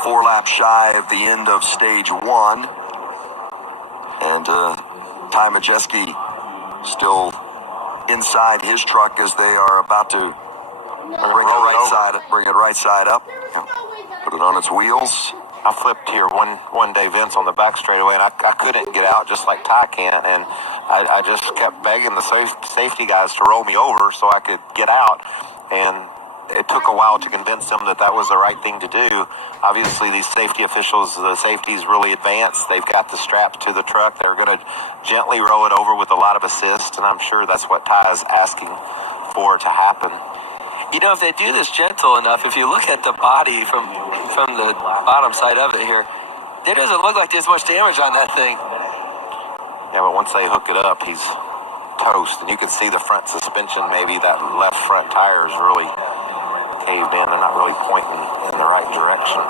4 laps shy of the end of stage 1. And Ty Majeski still inside his truck as they are about to bring it right side up. Put it on its wheels. I flipped here one day, Vince, on the back straightaway, and I couldn't get out just like Ty can't, and I just kept begging the safety guys to roll me over so I could get out, and it took a while to convince them that was the right thing to do. Obviously, these safety officials, the safety's really advanced. They've got the straps to the truck. They're going to gently roll it over with a lot of assist, and I'm sure that's what Ty's asking for to happen. If they do this gentle enough, if you look at the body from the bottom side of it here, there doesn't look like there's much damage on that thing. Yeah, but once they hook it up, he's toast. And you can see the front suspension, maybe that left front tire is really caved in. They're not really pointing in the right direction.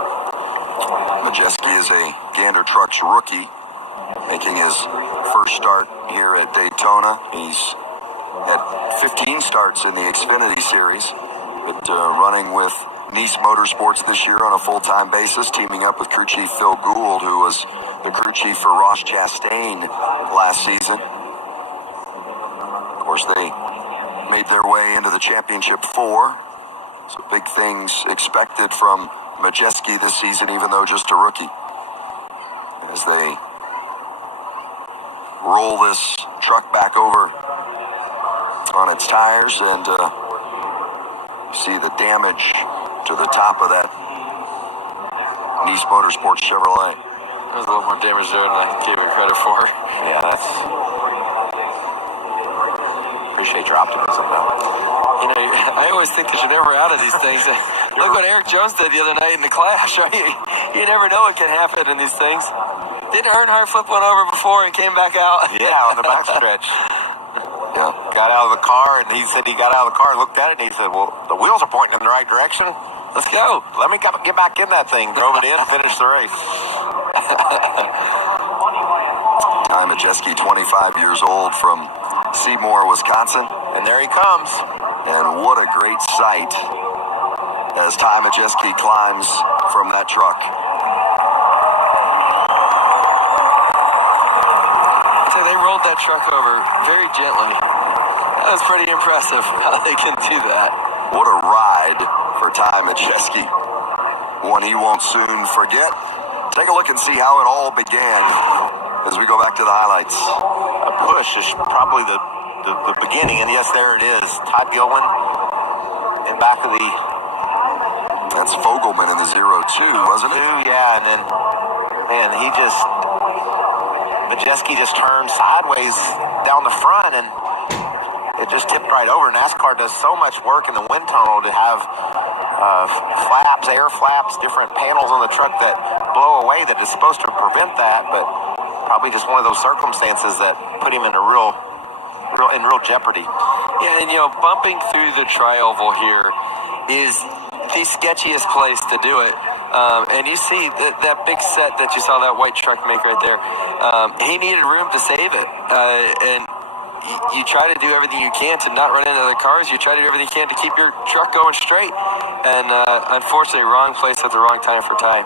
Majeski is a Gander Trucks rookie, making his first start here at Daytona. He's had 15 starts in the Xfinity Series, but running with Nice Motorsports this year on a full-time basis, teaming up with crew chief Phil Gould, who was the crew chief for Ross Chastain last season. Of course, they made their way into the Championship 4, so big things expected from Majeski this season, even though just a rookie, as they roll this truck back over on its tires, and you see the damage to the top of that Nice Motorsports Chevrolet. There's a little more damage there than I gave it credit for. Yeah, that's... Appreciate your optimism, though. You know, I always think that you're never out of these things. Look what Eric Jones did the other night in the Clash. You never know what can happen in these things. Didn't Earnhardt flip one over before and came back out? Yeah, on the backstretch. Yeah, got out of the car, and he said he got out of the car and looked at it, and he said, well, the wheels are pointing in the right direction. Let's go. Let me get back in that thing. Drove it in, finished the race. Ty Majeski, 25 years old, from Seymour, Wisconsin. And there he comes. And what a great sight as Ty Majeski climbs from that truck. So they rolled that truck over very gently. That was pretty impressive how they can do that. What a ride for Ty Majeski. One he won't soon forget. Take a look and see how it all began as we go back to the highlights. A push is probably the beginning, and yes, there it is. Todd Gilliland in back of the... That's Fogelman in the 0-2, wasn't it? Yeah, and then, man, Majeski just turned sideways down the front, and it just tipped right over. NASCAR does so much work in the wind tunnel to have flaps, air flaps, different panels on the truck that blow away that is supposed to prevent that, but probably just one of those circumstances that put him in real jeopardy. Yeah, and bumping through the tri-oval here is the sketchiest place to do it. And you see that big set that you saw that white truck make right there. He needed room to save it, and you try to do everything you can to not run into other cars. You try to do everything you can to keep your truck going straight. And unfortunately, wrong place at the wrong time for Ty.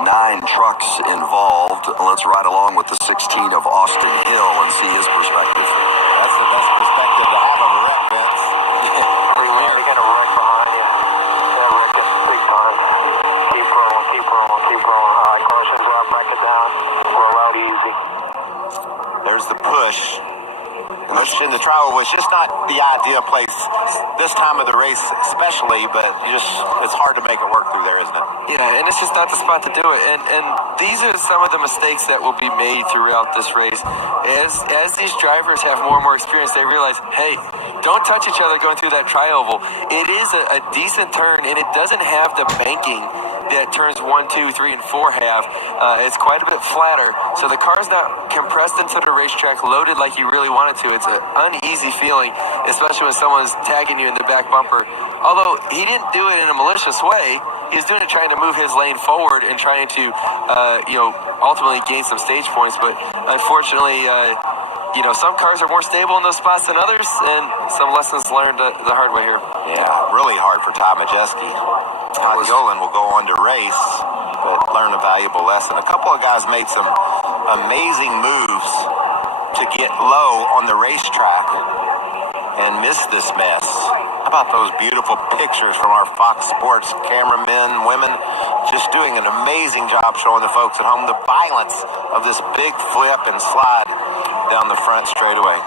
9 trucks involved. Let's ride along with the 16 of Austin Hill and see his perspective. That's the best perspective to have of a wreck, Vince. You're going to wreck behind you. That wreck is big time. Keep rolling, keep rolling, keep rolling. All right, cautions out, back it down. Roll out easy. There's the push. In the trial was just not the ideal place this time of the race, especially, but it's hard to make it work through there, isn't it? Yeah, and it's just not the spot to do it. And these are some of the mistakes that will be made throughout this race. As these drivers have more and more experience, they realize, hey, don't touch each other going through that tri-oval. It is a decent turn, and it doesn't have the banking that turns 1, 2, 3, and 4 have. It's quite a bit flatter, so the car's not compressed into the racetrack, loaded like you really want it to. It's an uneasy feeling, especially when someone's tagging you in the back bumper. Although he didn't do it in a malicious way, he was doing it trying to move his lane forward and trying to, ultimately gain some stage points. But unfortunately, some cars are more stable in those spots than others, and some lessons learned the hard way here. Yeah, really hard for Ty Majeski. Todd Gilliland will go on to race, but learn a valuable lesson. A couple of guys made some amazing moves to get low on the racetrack and miss this mess. How about those beautiful pictures from our Fox Sports cameramen, women, just doing an amazing job showing the folks at home the violence of this big flip and slide down the front straightaway.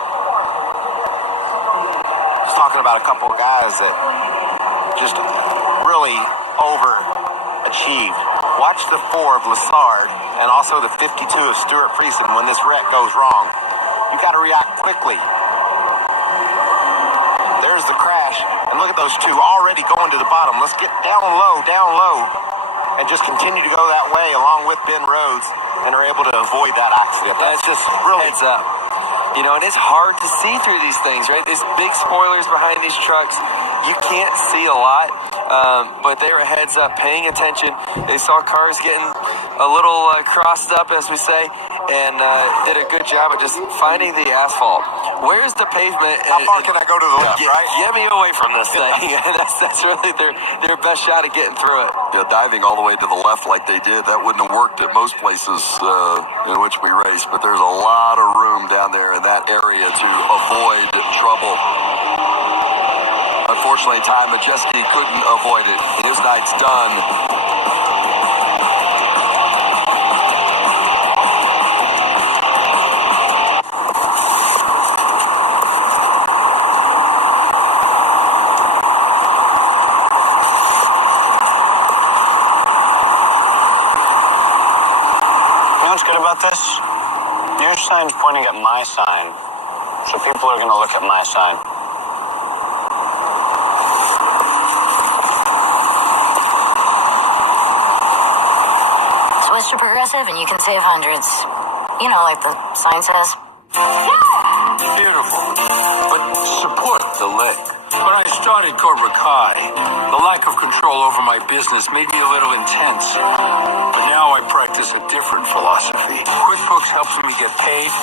Just talking about a couple of guys that just really overachieved. Watch the 4 of Lassard and also the 52 of Stuart Friesen when this wreck goes wrong. You got to react quickly. There's the crash, and look at those 2 already going to the bottom. Let's get down low, and just continue to go that way along with Ben Rhodes, and are able to avoid that accident. That's just really... Heads up. And it's hard to see through these things, right? These big spoilers behind these trucks. you can't see a lot, but they were heads up, paying attention. They saw cars getting a little crossed up, as we say, and did a good job of just finding the asphalt. Where's the pavement? How far can I go to the left, right? Get me away from this thing. that's really their best shot at getting through it. Yeah, diving all the way to the left like they did, that wouldn't have worked at most places in which we race, but there's a lot of room down there in that area to avoid trouble. Unfortunately, Ty Majeski couldn't avoid it. His night's done. This, your sign's pointing at my sign, so people are going to look at my sign. Switch to Progressive and you can save hundreds. You know, like the sign says. Beautiful, but support the leg. When I started Cobra Kai, the lack of control over my business made me a little intense. But now I practice a different philosophy. QuickBooks helps me get paid,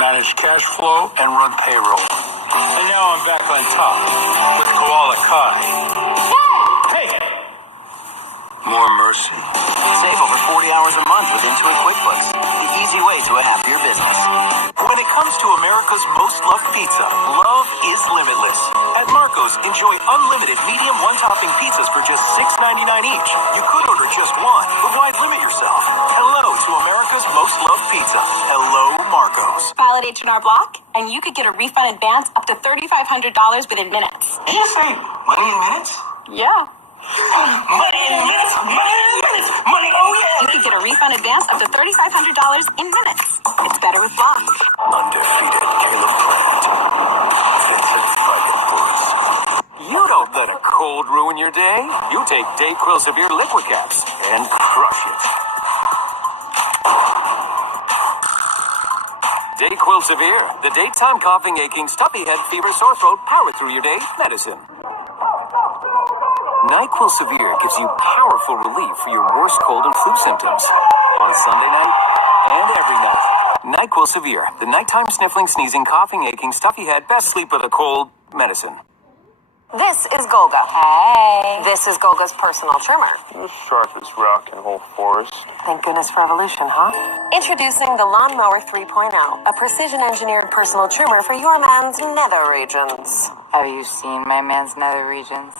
manage cash flow, and run payroll. And now I'm back on top with Koala Kai. Hey! More mercy. Save over 40 hours a month with Intuit QuickBooks, the easy way to a happier business. When it comes to America's most loved pizza, love is limitless. At Marco's, enjoy unlimited medium one-topping pizzas for just $6.99 each. You could order just one, but why limit yourself? Hello to America's most loved pizza. Hello, Marco's. File at H&R Block, and you could get a refund advance up to $3,500 within minutes. Did you say money in minutes? Yeah. Money in minutes! Money in minutes! Money, oh yeah! You could get a refund advance up to $3,500 in minutes. It's better with Block. Undefeated Caleb Plant. Vincent Fighting Bruce. You don't let a cold ruin your day. You take Dayquil Severe Liquid Caps and crush it. Dayquil Severe, the daytime coughing, aching, stuffy head, fever, sore throat, power through your day medicine. NyQuil Severe gives you powerful relief for your worst cold and flu symptoms on Sunday night and every night. NyQuil Severe, the nighttime sniffling, sneezing, coughing, aching, stuffy head, best sleep with a cold medicine. This is Golga. Hey. This is Golga's personal trimmer. The sharpest rock in whole forest. Thank goodness for evolution, huh? Introducing the Lawnmower 3.0, a precision-engineered personal trimmer for your man's nether regions. Have you seen my man's nether regions?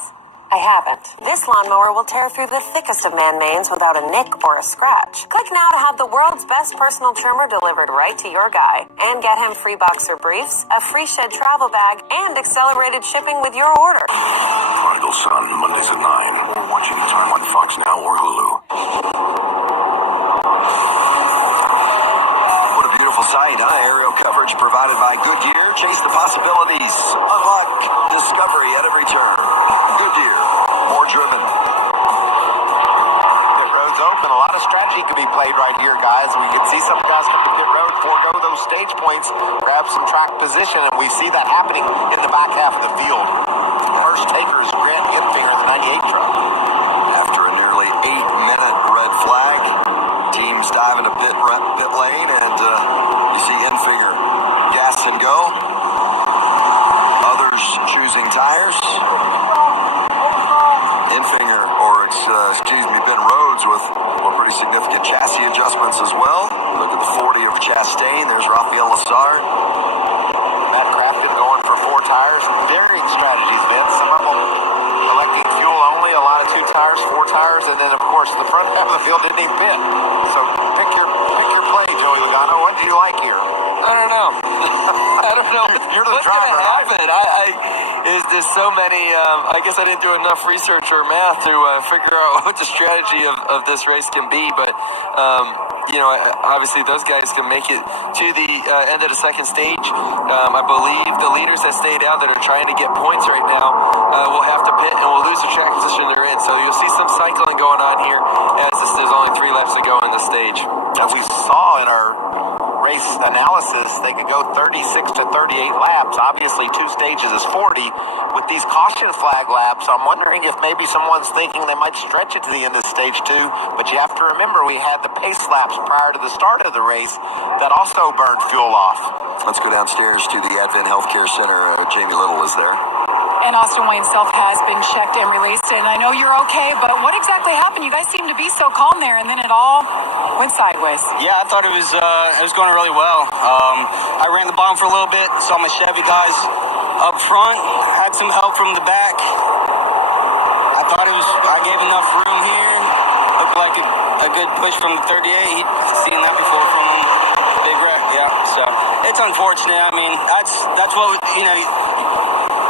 I haven't. This lawnmower will tear through the thickest of man manes without a nick or a scratch. Click now to have the world's best personal trimmer delivered right to your guy. And get him free boxer briefs, a free shed travel bag, and accelerated shipping with your order. Prodigal Son, Mondays at 9. Or watch anytime on Fox Now or Hulu. What a beautiful sight, huh? Aerial coverage provided by Goodyear. Chase the possibilities. Unlock discovery at every turn. Goodyear, more driven. Pit road's open. A lot of strategy could be played right here, guys. We could see some guys come to pit road, forego those stage points, grab some track position, and we see that happening in the back half of the field. First taker is Grant Enfinger, the 98 truck. After a nearly 8-minute red flag, teams dive into pit lane, and you see Enfinger gas and go. Others choosing tires. Enfinger, Ben Rhodes with pretty significant chassis adjustments as well. Look at the 40 of Chastain. There's Rafael Lazar. Matt Crafton going for 4 tires. Varying strategies, Vince. Some of them electing fuel only, a lot of 2 tires, 4 tires, and then, of course, the front half of the field didn't even pit. So pick your play, Joey Logano. What do you like here? I don't know. I don't know. You're the what's driver. Gonna happen? There's so many. I guess I didn't do enough research or math to figure out what the strategy of this race can be. But obviously those guys can make it to the end of the second stage. I believe the leaders that stayed out that are trying to get points right now will have to pit and will lose the track position they're in. So you'll see some cycling going on here as there's only 3 laps to go in the stage. As we saw in our race analysis, they could go 36 to 38 laps. Obviously, 2 stages is 40. With these caution flag laps, I'm wondering if maybe someone's thinking they might stretch it to the end of stage 2. But you have to remember, we had the pace laps prior to the start of the race that also burned fuel off. Let's go downstairs to the Advent Healthcare Center. Jamie Little is there. And Austin Wayne himself has been checked and released, and I know you're okay, but what exactly happened? You guys seem to be so calm there, and then it all went sideways. Yeah, I thought it was going really well. I ran the bottom for a little bit, saw my Chevy guys up front, had some help from the back. I gave enough room here. Looked like a good push from the 38. He'd seen that before from Big Wreck, yeah. So it's unfortunate. I mean, that's what,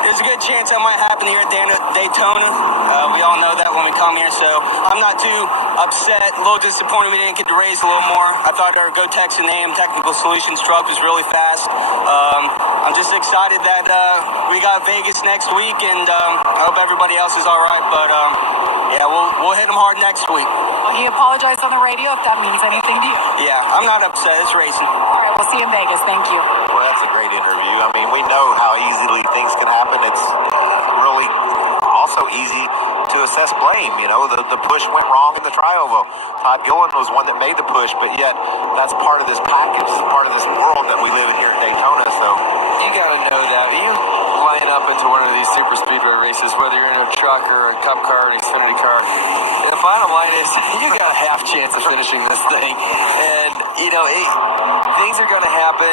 there's a good chance that might happen here at Daytona. We all know that when we come here, so I'm not too upset. A little disappointed we didn't get to race a little more. I thought our Go Texan AM Technical Solutions truck was really fast. I'm just excited that we got Vegas next week, and I hope everybody else is all right. But yeah, we'll hit them hard next week. Well, he apologized on the radio, if that means anything to you. Yeah, I'm not upset. It's racing. All right, we'll see you in Vegas. Thank you. Well, that's a great interview. I mean, we know how easily things can happen. It's really also easy to assess blame. The push went wrong in the trioval. Todd Gillen was one that made the push, but yet that's part of this package, part of this world that we live in here at Daytona. So you got to know that. You line up into one of these super speedway races, whether you're in a truck or a cup car or an Xfinity car, the bottom line is you got a half chance of finishing this thing. And, things are going to happen.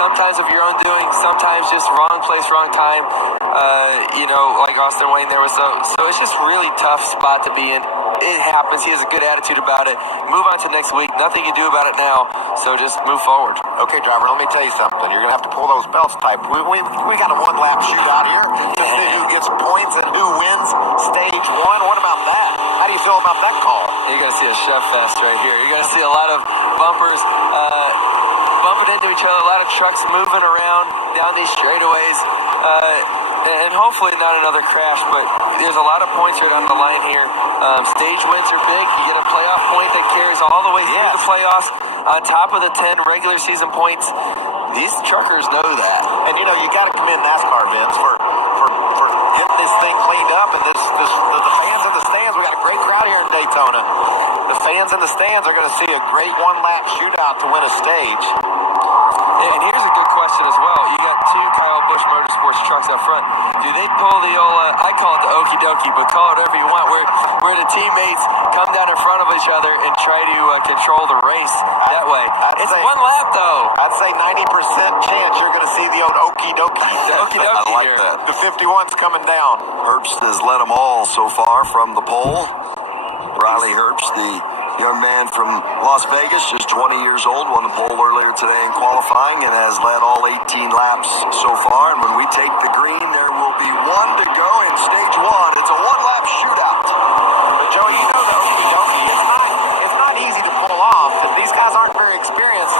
Sometimes of your own doing, sometimes just wrong place, wrong time. Like Austin Wayne there was. So it's just really tough spot to be in. It happens. He has a good attitude about it. Move on to next week. Nothing you do about it now. So just move forward. Okay, driver, let me tell you something. You're going to have to pull those belts tight. We got a one-lap shootout here to see who gets points and who wins stage 1. What about that? How do you feel about that call? You're going to see a chef fest right here. You're going to see a lot of bumpers bumping into each other, a lot of trucks moving around down these straightaways, and hopefully not another crash, but there's a lot of points right on the line here. Stage wins are big. You get a playoff point that carries all the way through the playoffs on top of the 10 regular season points. These truckers know that. And you got to commend NASCAR, Vince, for getting this thing cleaned up, and the fans in the stands. We got a great crowd here in Daytona. The fans in the stands are going to see a great one-lap shootout to win a stage. And here's a good question as well. You got 2 Kyle Busch Motorsports trucks up front. Do they pull the old, I call it the okie dokie, but call it whatever you want, where the teammates come down in front of each other and try to control the race that way? It's one lap, though. I'd say 90% chance you're going to see the old okie dokie. The okie dokie. I like that. The 51's coming down. Herbst has led them all so far from the pole. Riley Herbst, the young man from Las Vegas, just 20 years old, won the pole earlier today in qualifying and has led all 18 laps so far. And when we take the green, there will be 1 to go in stage 1. It's a one-lap shootout. But Joe, you know the okie dokie. It's not easy to pull off. And these guys aren't very experienced.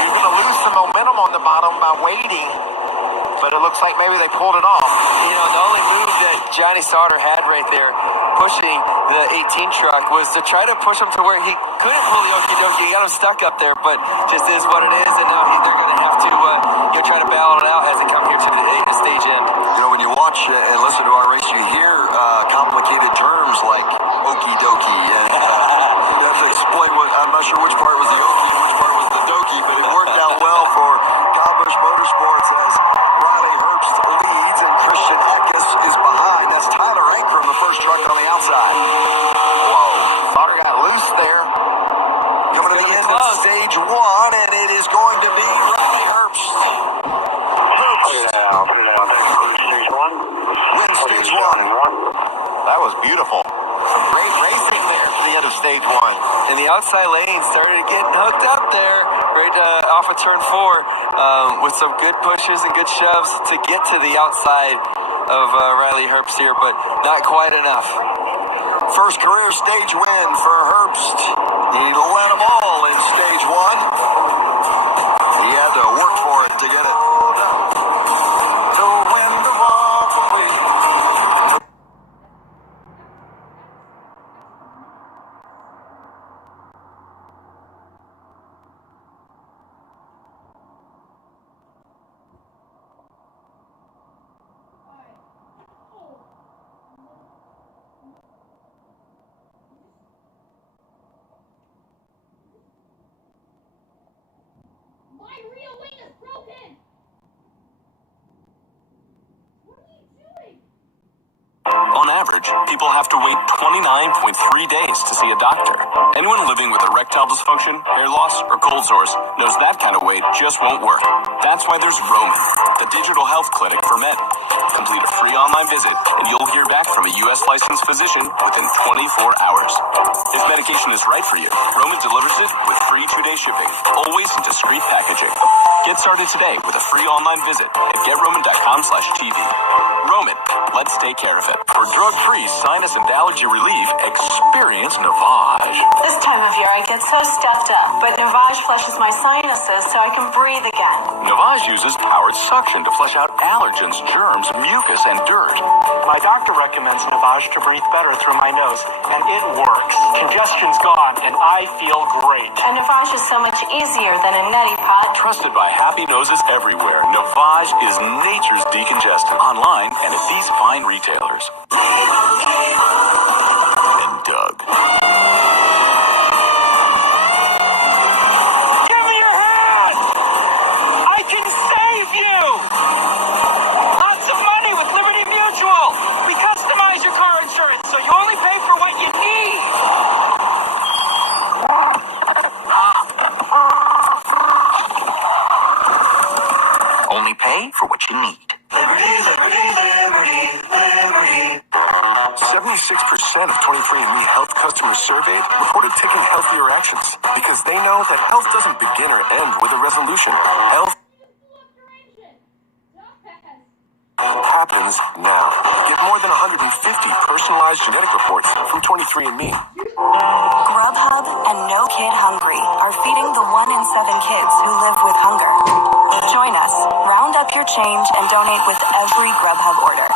You're going to lose some momentum on the bottom by waiting. But it looks like maybe they pulled it off. The only move that Johnny Sauter had right there, pushing the 18 truck, was to try to push him to where he couldn't pull the okie dokie. He got him stuck up there, but just is what it is. And now they're going to have to try to battle it out as they come here to the stage end. When you watch and listen to our race, you hear complicated terms like okie dokie, and you have to explain I'm not sure which part was the okie and which part was the dokie, but it worked out well for Kyle Busch Motorsports as Riley Herbst leads and Christian Eckes is behind. That's Tyler Ankrum, the first truck on the outside. Whoa. Sauter got loose there. Coming to the end of stage 1, and it is going to be Riley Herbst. Put it out. Stage 1. Win stage 1. That was beautiful. Some great racing there for the end of stage 1. And the outside lane started getting hooked up there, right off of turn 4, with some good pushes and good shoves to get to the outside of Riley Herbst here, but not quite enough. First career stage win for Herbst. He led them all in stage 1. He had to work for it to get it. average, people have to wait 29.3 days to see a doctor. Anyone living with erectile dysfunction, hair loss, or cold sores knows that kind of wait just won't work. That's why there's Roman, the digital health clinic for men. Complete a free online visit, and you'll hear back from a U.S. licensed physician within 24 hours. If medication is right for you, Roman delivers it with free 2-day shipping, always in discreet packaging. Get started today with a free online visit at GetRoman.com/TV. Roman, let's take care of it. For drug-free sinus and allergy relief, experience Navage. This time of year, I get so stuffed up, but Navage flushes my sinuses so I can breathe again. Navage uses powered suction to flush out allergens, germs, mucus, and dirt. My doctor recommends Navage to breathe better through my nose, and it works. Congestion's gone, and I feel great. And Navage is so much easier than a neti pot. Trusted by happy noses everywhere, Navage is nature's decongestant. Online and at these fine retailers. And Doug. Give me your hand! I can save you! Lots of money with Liberty Mutual! We customize your car insurance so you only pay for what you need! Only pay for what you need. Liberty, liberty, liberty, liberty. 76% of 23andMe Health customers surveyed reported taking healthier actions because they know that health doesn't begin or end with a resolution. Health happens now. Get more than 150 personalized genetic reports from 23andMe. Grubhub and No Kid Hungry are feeding the 1 in 7 kids who live with hunger. Join us, round up your change, and donate with every Grubhub order.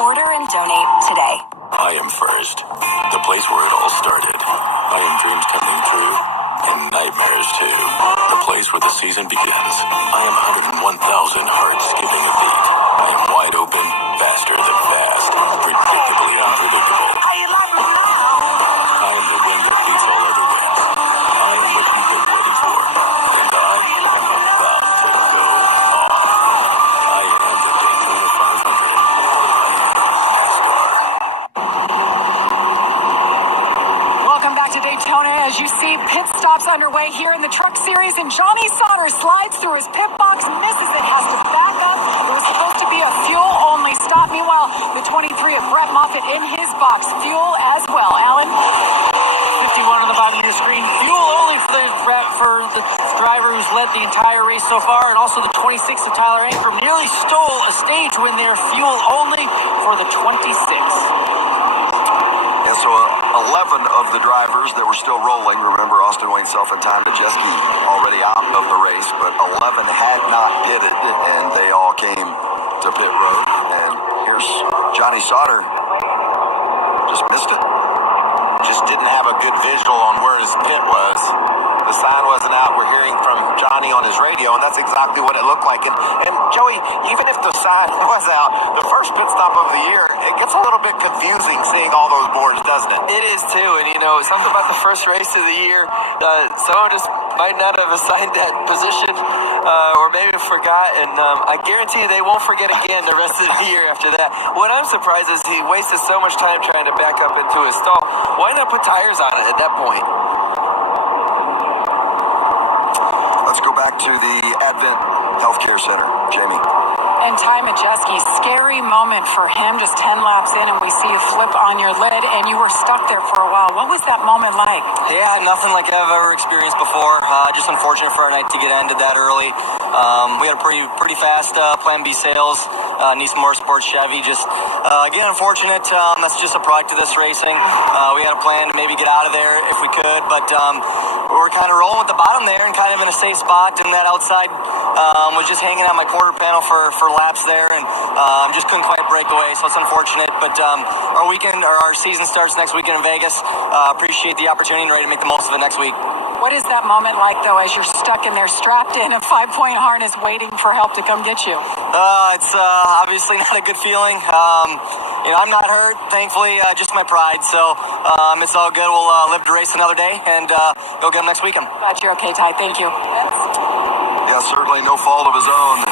Order and donate today. I am First, the place where it all started. I am dreams coming true and nightmares too. The place where the season begins. I am 101,000 hearts skipping a beat. I am wide open, faster than fast, predictably unpredictable. I am the wind that beats all other winds. I am what you've been waiting for, and I am about to go off. I am the Daytona 500. I am Nascar. Welcome back to Daytona. As you see, pit stops underway here in the Truck Series, and Johnny Sauter slides through his pit box, misses it, has to back up. It was supposed to be a fuel-only stop. Meanwhile, the 23 of Brett Moffitt in his box, fuel as well. Alan? 51 on the bottom of your screen. Fuel only for the driver who's led the entire race so far, and also the 26 of Tyler Ankrum nearly stole a stage win there. Fuel only for the 26. And so 11 of the drivers that were still rolling, remember Austin Wayne Self and Ty Majeski already out of the race, but 11 had not pitted, and they all came to pit road. And here's Johnny Sauter. Just missed it. Just didn't have a good visual on where his pit was. The sign wasn't out. We're hearing from Johnny on his radio, and that's exactly what it looked like. And Joey, even if the sign was out, the first pit stop of the year, it gets a little bit confusing seeing all those boards, doesn't it? It is too, and something about the first race of the year, someone just might not have assigned that position, or maybe forgot, and I guarantee they won't forget again the rest of the year after that. What I'm surprised is he wasted so much time trying to back up into his stall. Why not put tires on it at that point? Let's go back to the Advent Healthcare Center. Jamie. And Ty Majeski, scary moment for him, just 10 laps in, and we see you flip on your lid, and you were stuck there for a while. What was that moment like? Yeah, nothing like I've ever experienced before. Just unfortunate for our night to get ended that early. We had a pretty fast Plan B sales, Nissan Motorsports Chevy. Just again, unfortunate. That's just a product of this racing. We had a plan to maybe get out of there if we could, but we were kind of rolling with the bottom there and kind of in a safe spot, and that outside was just hanging on my quarter panel for laps there, and just couldn't quite break away. So it's unfortunate, but our season starts next weekend in Vegas. Appreciate the opportunity and ready to make the most of it next week. What is that moment like, though, as you're stuck in there, strapped in a 5-point harness, waiting for help to come get you? It's obviously not a good feeling. I'm not hurt, thankfully, just my pride. So it's all good. We'll live to race another day and go get them next weekend. Glad you're okay, Ty. Thank you. Yeah, certainly no fault of his own,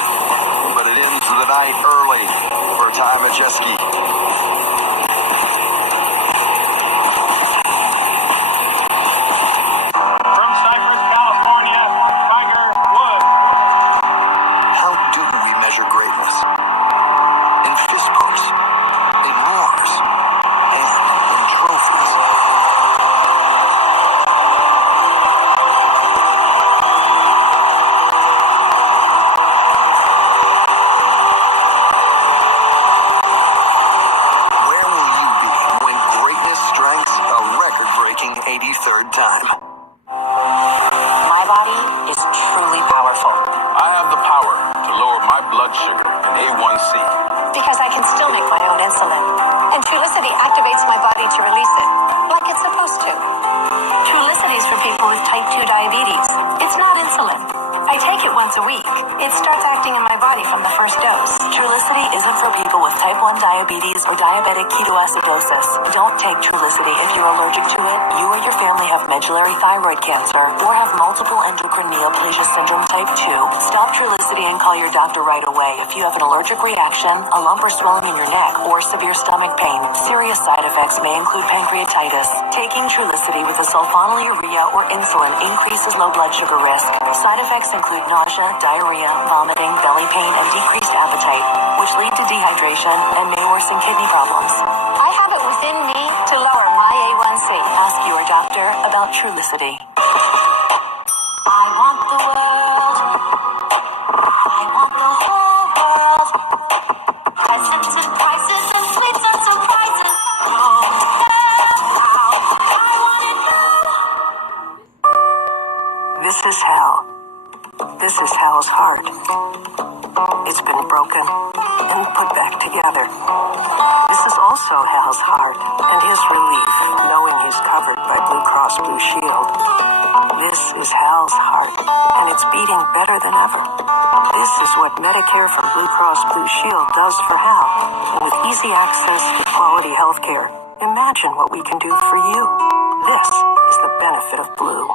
but it ends the night early for Ty Majeski. From Cypress, California, Tiger Woods. How do we measure greatness? In fist bumps, in roars, and in trophies. Where will you be when greatness strikes a record-breaking 83rd time? My body is truly powerful. I have the power to lower my blood sugar and A1C. Because I can still make my own insulin. And Trulicity activates my body to release it, like it's supposed to. Trulicity is for people with type 2 diabetes. It's not insulin. I take it once a week. It starts acting in my body from the first dose. Trulicity isn't for people with type 1 diabetes or diabetic ketoacidosis. Don't take Trulicity if you're allergic to it, you or your family have medullary thyroid cancer, or have multiple endocrine neoplasia syndrome type 2. Stop Trulicity and call your doctor right away if you have an allergic reaction, a lump or swelling in your neck, or severe stomach pain. Serious side effects may include pancreatitis. Taking Trulicity with a sulfonylurea or insulin increases low blood sugar risk. Side effects include nausea, diarrhea, vomiting, belly pain, and decreased appetite, which lead to dehydration and may worsen kidney problems. I have it within me to lower my A1C. Ask your doctor about Trulicity. I want the world. I want the whole world. Presents and prices and sweets and surprises. Oh, now I want it now. This is hell. This is hell's heart. It's been broken and put back together. This is also hell's heart and his relief, knowing he's covered by Blue Cross Blue Shield. This is hell's heart, and it's beating better than ever. This is what Medicare from Blue Cross Blue Shield does for hell. And with easy access to quality health care, imagine what we can do for you. This is the benefit of Blue.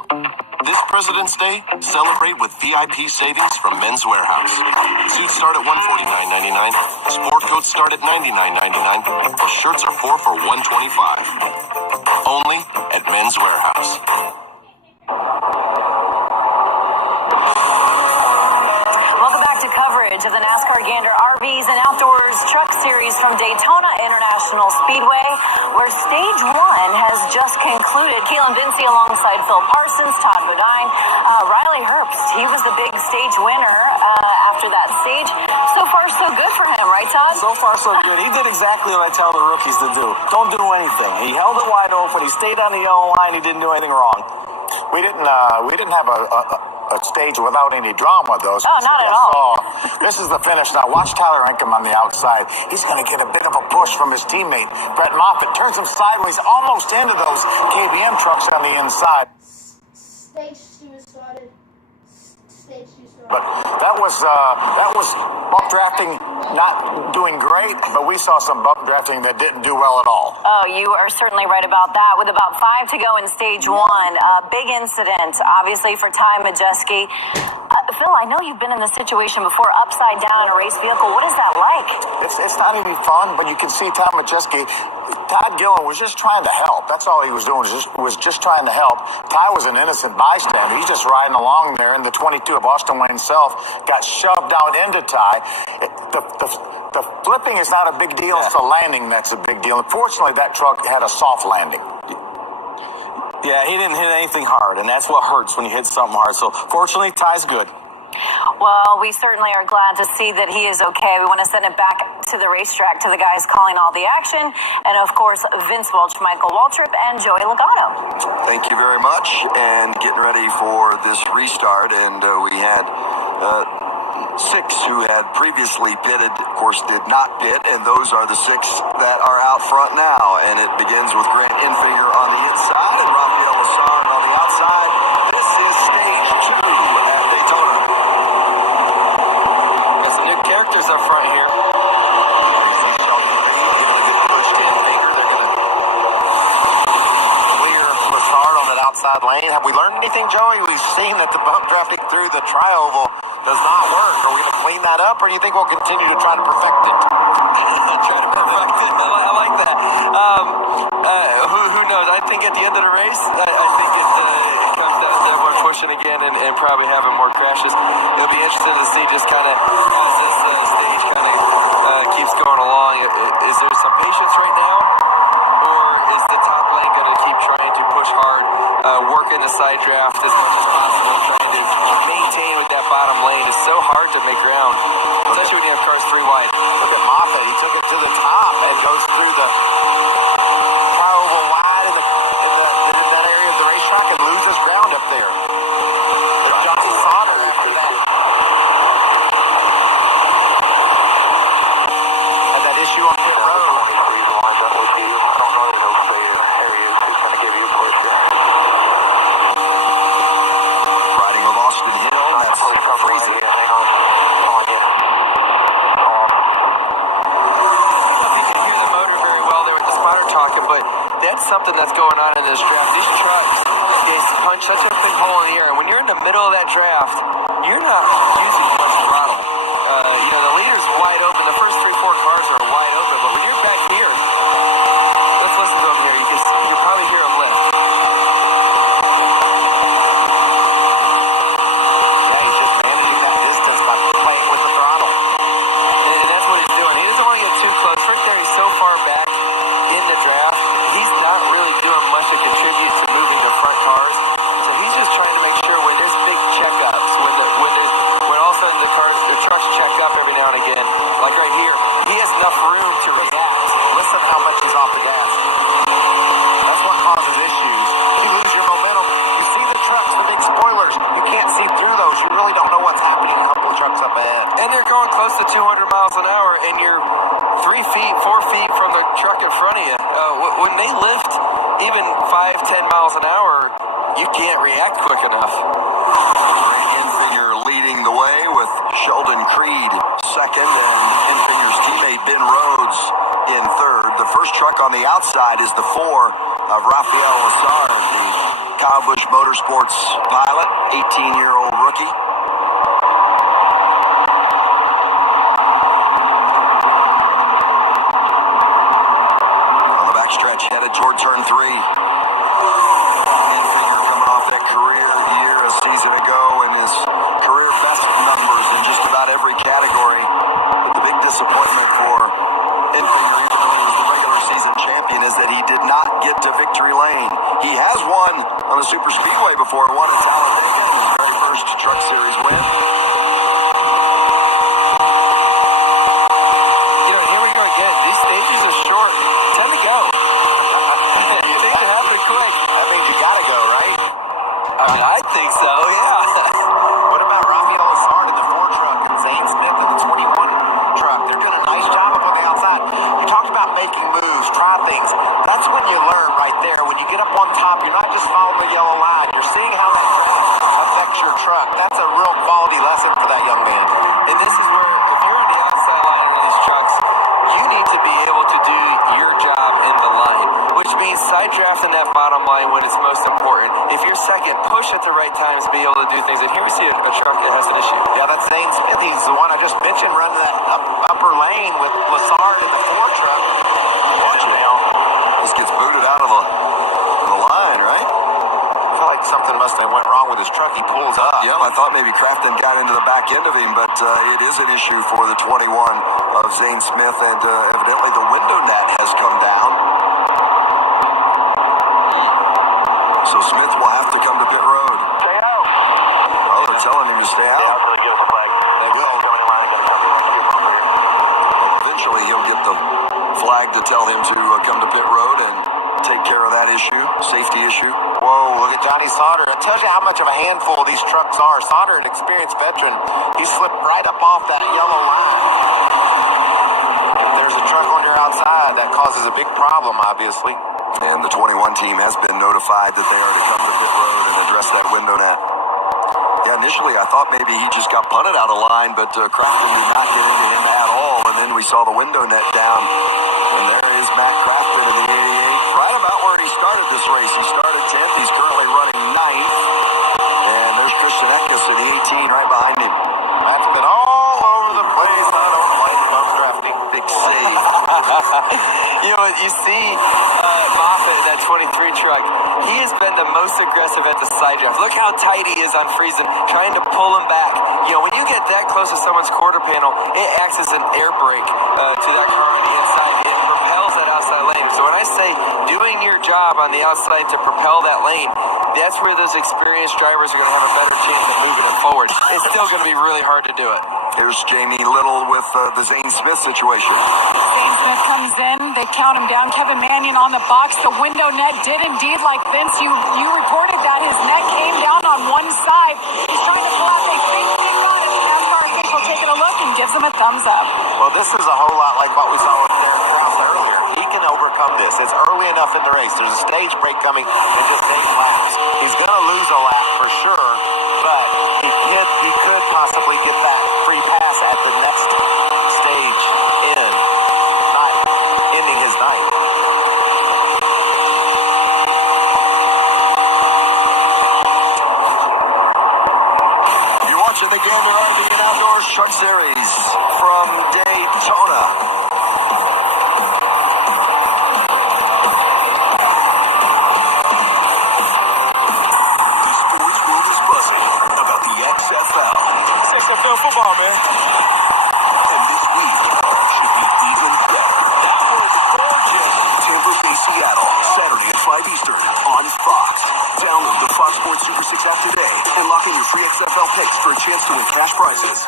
This President's Day, celebrate with VIP savings from Men's Warehouse. Suits start at $149.99, sport coats start at $99.99, and shirts are 4 for $125. Only at Men's Warehouse. Welcome back to coverage of the Nascar Gander RVs and Outdoors Truck Series from Daytona International Speedway, where Stage 1 has just concluded. Keelan Vincey alongside Phil Parsons, Todd Bodine, Riley Herbst. He was the big stage winner after that stage. So far, so good for him, right, Todd? So far, so good. He did exactly what I tell the rookies to do. Don't do anything. He held it wide open. He stayed on the yellow line. He didn't do anything wrong. We didn't have a stage without any drama, though. Oh, not at all. This is the finish now. Watch Tyler Inkem on the outside. He's going to get a bit of a push from his teammate, Brett Moffitt. Turns him sideways, almost into those KBM trucks on the inside. Stage 2 is started. Stage 2 started. But that was bump drafting not doing great, but we saw some bump drafting that didn't do well at all. Oh, you are certainly right about that. With about 5 to go in Stage 1, big incident, obviously, for Ty Majeski. Phil, I know you've been in this situation before, upside down in a race vehicle. What is that like? It's not even fun, but you can see Ty Majeski. Todd Gillen was just trying to help. That's all he was doing, was just trying to help. Ty was an innocent bystander. He's just riding along there, and the 22 of Austin Wayne Self got shoved out into Ty. The flipping is not a big deal. It's the landing that's a big deal. Unfortunately, that truck had a soft landing. Yeah, he didn't hit anything hard, and that's what hurts when you hit something hard. So, fortunately, Ty's good. Well, we certainly are glad to see that he is okay. We want to send it back to the racetrack, to the guys calling all the action, and of course, Vince Welch, Michael Waltrip, and Joey Logano. Thank you very much, and getting ready for this restart, and we had 6 who had previously pitted, of course, did not pit, and those are the 6 that are out front now, and it begins with Grant Infinger on the inside and Rafael Lassard on the outside. This is Stage 2 at Daytona. Got some new characters up front here. outside lane. Have we learned anything, Joey? We've seen that the bump drafting through the tri-oval does not work. Are we going to clean that up, or do you think we'll continue to try to perfect it? Try to perfect it. I like that. Who knows? I think at the end of the race, I think it comes down to everyone pushing again and probably having more crashes. It'll be interesting to see just kind of as this stage kind of keeps going along. Is there some patience right now, or is the top lane going to keep trying to push hard, working the side draft as much as possible, trying to maintain with that bottom lane? It's so hard to make ground, especially when you have cars 3 wide. Look at Moffitt. He took it to the top and goes through the tri-oval wide in that area of the racetrack and loses ground up there. There's Johnny Sauter after that. Had that issue on pit road. Riding with Austin Hill. That's crazy. But that's something that's going on in this draft. These trucks, they punch such a big hole in the air. And when you're in the middle of that draft, you're not using much throttle. The leader's wide open. The first 3-4 cars are wide open. But when you're back here, let's listen to him here. You'll probably hear him lift. Yeah, he's just managing that distance by playing with the throttle. And that's what he's doing. He doesn't want to get too close. Right there, he's so far back in the draft, he's not really doing much to contribute to moving the front cars. So he's just trying to make sure when there's big checkups, when all of a sudden the trucks check up every now and again, like right here, he has enough room to react. Listen how much he's off the gas. That's what causes issues. You lose your momentum. You see the trucks, the big spoilers. You can't see through those. You really don't know what's happening a couple of trucks up ahead. And they're going close to 200 miles an hour, and you're 3 feet, 4 feet from the truck in front of you. When they lift even 5-10 miles an hour, you can't react quick enough. Enfinger leading the way with Sheldon Creed second and Enfinger's teammate Ben Rhodes in third. The first truck on the outside is the 4 of Rafael Lazard, the Kyle Busch Motorsports pilot, 18-year-old rookie. Stretch headed toward turn 3. Enfinger coming off that career year a season ago and his career best numbers in just about every category. But the big disappointment for Enfinger, even though he was the regular season champion, is that he did not get to victory lane. He has won on the Super Speedway before, won at Talladega in his very first Truck Series win. Here we go again. These stages are short. 10 to go. Things are happening quick. That means you gotta go, right? I think so, yeah. What about Rafael Lazard in the 4 truck and Zane Smith in the 21 truck? They're doing a nice job up on the outside. You talked about making moves, try things. That's when you learn right there. When you get up on top, you're not just following the yellow line. You're seeing how that draft affects your truck. That's a real quality lesson for that young man. And this is where, if you're on the outside line of these trucks, you need to be able to do your job in the line, which means side drafting that bottom line when it's most important. If you're second, push at the right times, be able to do things. And here we see a truck that has an issue. Yeah, that's Zane Smith. He's the one I just mentioned running that upper lane with Lazard in the 4 truck. Watch it. This gets booted out of the line, right? I feel like something must have went wrong with his truck. He pulls up. Yeah, I thought maybe Crafton got into the back end of him, but it is an issue for the 21 of Zane Smith, and evidently the window net has come down. So Smith will have to come to pit road. Stay out. Oh, they're telling him to stay out. Until they give us a flag. They will. Coming in line, Well, eventually he'll get the flag to tell him to come to pit road and take care of that issue, safety issue. Whoa, look at Johnny Sauter. It tells you how much of a handful these trucks are. Sauter, an experienced veteran, he slipped right up off that yellow line. If there's a truck on your outside, that causes a big problem, obviously. And the 21 team has been notified that they are to come to pit road and address that window net. Yeah, initially I thought maybe he just got punted out of line, but Crafton did not get into him at all. And then we saw the window net down. And there is Matt Crafton in the 88, right about where he started this race. He started 10th. He's currently running you see Moffitt in that 23 truck. He has been the most aggressive at the side draft. Look how tight he is on Friesen, trying to pull him back. When you get that close to someone's quarter panel, it acts as an air brake to that car on the inside. It propels that outside lane. So when I say doing your job on the outside to propel that lane, that's where those experienced drivers are going to have a better chance of moving it forward. It's still going to be really hard to do it. Here's Jamie Little with the Zane Smith situation. Zane Smith comes in. They count him down. Kevin Mannion on the box. The window net did indeed, like Vince, you reported that his neck came down on one side. He's trying to pull out. They think he got it. The NASCAR official taking a look and gives him a thumbs up. Well, this is a whole lot like what we saw with Derek Kraus earlier. He can overcome this. It's early enough in the race. There's a stage break coming in just 8 laps. He's going to lose a lap for sure, but he could possibly get that free pass at the next stage not ending his night. You're watching the Gander RV and Outdoor Truck Series from Daytona. XFL football, man. And this week should be even better. That was gorgeous. Tampa Bay, Seattle, Saturday at 5 Eastern on Fox. Download the Fox Sports Super 6 app today and lock in your free XFL picks for a chance to win cash prizes.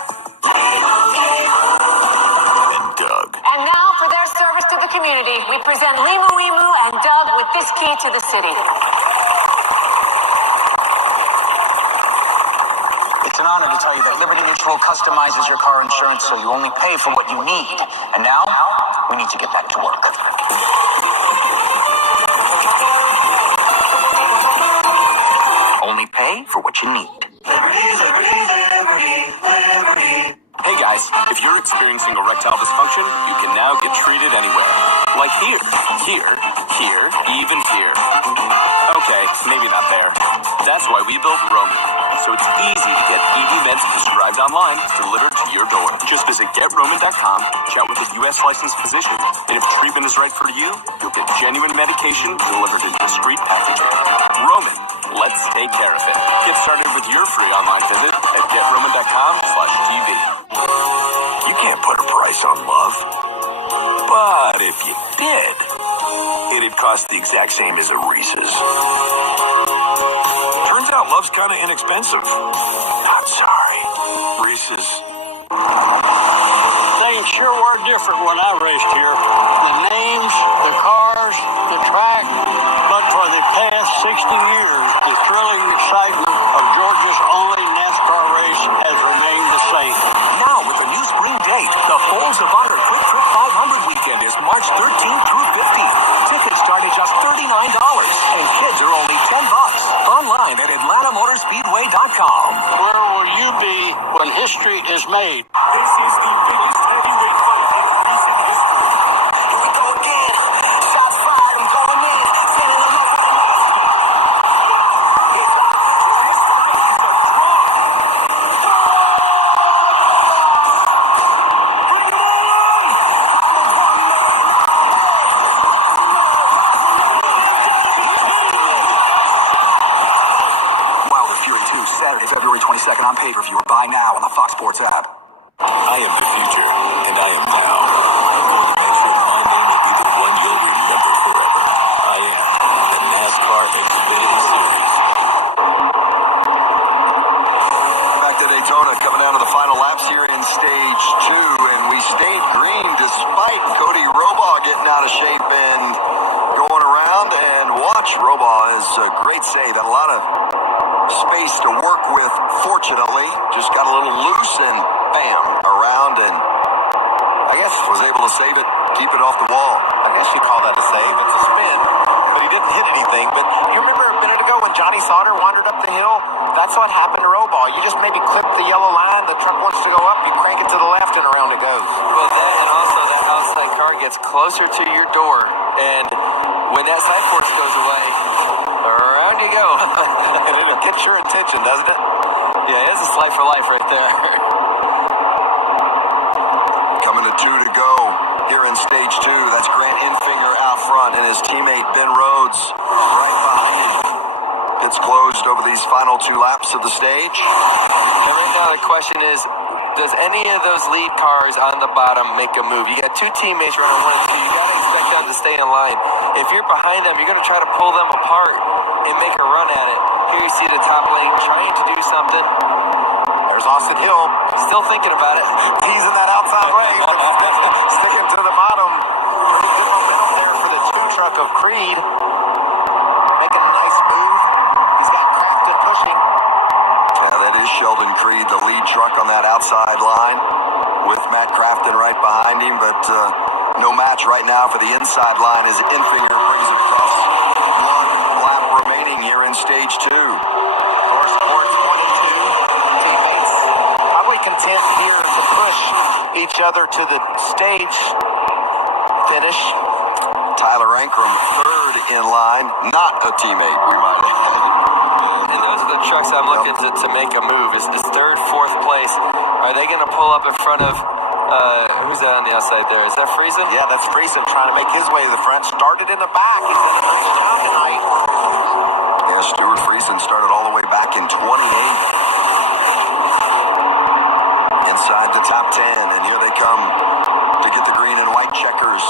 And Doug. And now, for their service to the community, we present Limu Imu and Doug with this key to the city. It's an honor to tell you that Liberty Mutual customizes your car insurance so you only pay for what you need. And now, we need to get back to work. Only pay for what you need. Liberty, liberty, liberty, liberty. Hey guys, if you're experiencing erectile dysfunction, you can now get treated anywhere. Like here, even here. Okay, maybe not there. That's why we built Roman. So it's easy to get ED meds prescribed online, delivered to your door. Just visit GetRoman.com, chat with a U.S. licensed physician, and if treatment is right for you, you'll get genuine medication delivered in discreet packaging. Roman, let's take care of it. Get started with your free online visit at GetRoman.com/TV. You can't put a price on love, but if you did, it'd cost the exact same as a Reese's. Turns out love's kind of inexpensive. Not sorry. Reese's. Things sure were different when I raced here. The names, the cars, the track, but for the past 60 years, the thrilling excitement of Georgia's only NASCAR race has remained the same. Now with a new spring date, the Folds of Honor Quick Trip 500 weekend is March 13th through 15th. Tickets start at just $39, and kids are only $10. Online at AtlantaMotorspeedway.com. Where will you be when history is made? This is the biggest heavyweight fight in recent history. Here we go again. Shots fired, I'm going in. Standing alone with the It's up. This fight is a draw. Bring it on! Wilder Fury 2, Saturday, February 22nd on pay-per-view or buy now on the Fox Sports app. I am the future, and I am now. I'm going to make sure my name will be the one you'll remember forever. I am the NASCAR Xfinity Series. Back to Daytona, coming down to the final laps here in stage 2, and we stayed green despite Cody Robaugh getting out of shape and going around. And watch, Robaugh is a great save. Had a lot of space to work with, fortunately. Just got a little loose and bam, around, and I guess was able to save it, keep it off the wall. I guess you call that a save. It's a spin, but he didn't hit anything. But you remember a minute ago when Johnny Sauter wandered up the hill? That's what happened to Robaugh. You just maybe clip the yellow line, the truck wants to go up, you crank it to the left, and around it goes. Well, that and also that outside car gets closer to your door, and when that side force goes away, around you go. And it gets your attention, doesn't it? Yeah, it's a slide for life right there. Coming to 2 to go. here in stage 2. That's Grant Enfinger out front and his teammate Ben Rhodes right behind him. It's closed over these final 2 laps of the stage. And right now the question is, does any of those lead cars on the bottom make a move? You got 2 teammates running 1 and 2. You got to expect them to stay in line. If you're behind them, you're going to try to pull them apart and make a run at it. Here you see the top lane trying to do something. There's Austin Hill. Still thinking about it. He's in that outside lane. Sticking to the bottom. Pretty good momentum there for the 2 truck of Creed. Making a nice move. He's got Crafton pushing. Yeah, that is Sheldon Creed, the lead truck on that outside line with Matt Crafton right behind him, but no match right now for the inside line as Enfinger brings it across. 1 lap remaining here in stage 2. Course sports 1 and 2. Teammates probably content here to push each other to the stage finish. Tyler Ankrum, 3rd in line, not a teammate, we might add. And those are the trucks I'm looking to make a move. Is 3rd, 4th place. Are they going to pull up in front of, who's that on the outside there? Is that Friesen? Yeah, that's Friesen trying to make his way to the front. Started in the back. He's done a nice job tonight. Yeah, Stuart Friesen started all the way back in 28. Inside the top 10, and here they come to get the green and white checkers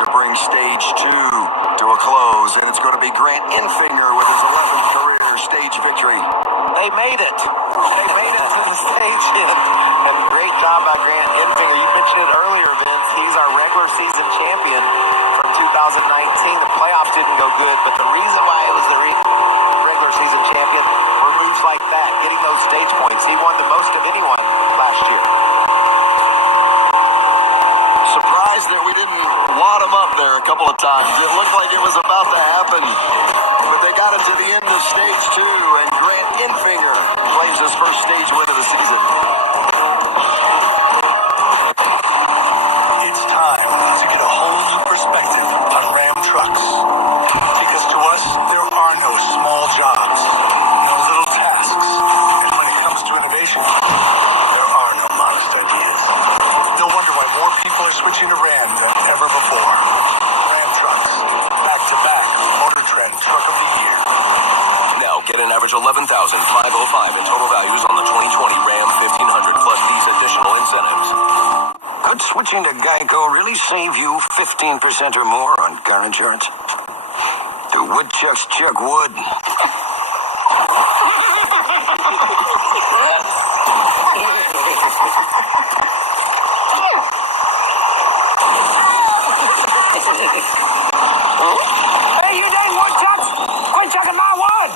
to bring stage 2 to a close, and it's going to be Grant Enfinger with his 11th career stage victory. They made it. They made it to the stage, and great job by Grant Enfinger. You mentioned it earlier, Vince. He's our regular season champion from 2019. The playoffs didn't go good, but the reason why it was the regular season champion were moves like that, getting those stage points. He won the most of anyone last year. Surprised that we didn't wad him up there a couple of times. It looked like it was about to happen, but they got it to the end of stage 2, and Grant Enfinger claims his first stage win of the season. It's time to get a whole new perspective on Ram trucks. Because to us, there are no small jobs, no little tasks. And when it comes to innovation, there are no modest ideas. No wonder why more people are switching to Ram than ever before. Ram trucks, back-to-back Motor Trend Truck of the Year. Now get an average $11,505 in total values on the 2020 Ram 1500 plus these additional incentives. Could switching to Geico really save you 15% or more on car insurance? Do woodchucks chuck wood? Hey, you dang woodchucks! Quit chucking my wood!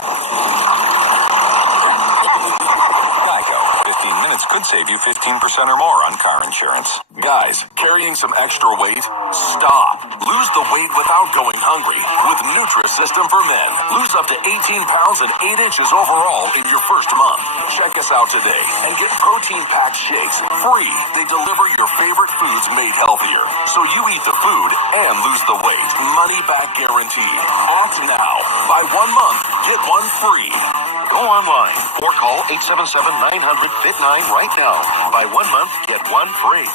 Geico. 15 minutes could save you 15% or more on car insurance. Guys, carrying some extra weight? Stop. Lose the weight without going hungry with Nutrisystem for Men. Lose up to 18 pounds and 8 inches overall in your first month. Check us out today and get protein-packed shakes free. They deliver your favorite foods made healthier. So you eat the food and lose the weight. Money back guaranteed. Act now. Buy 1 month, get 1 free. Go online or call 877-900-FIT9 right now. Buy 1 month, get 1 free.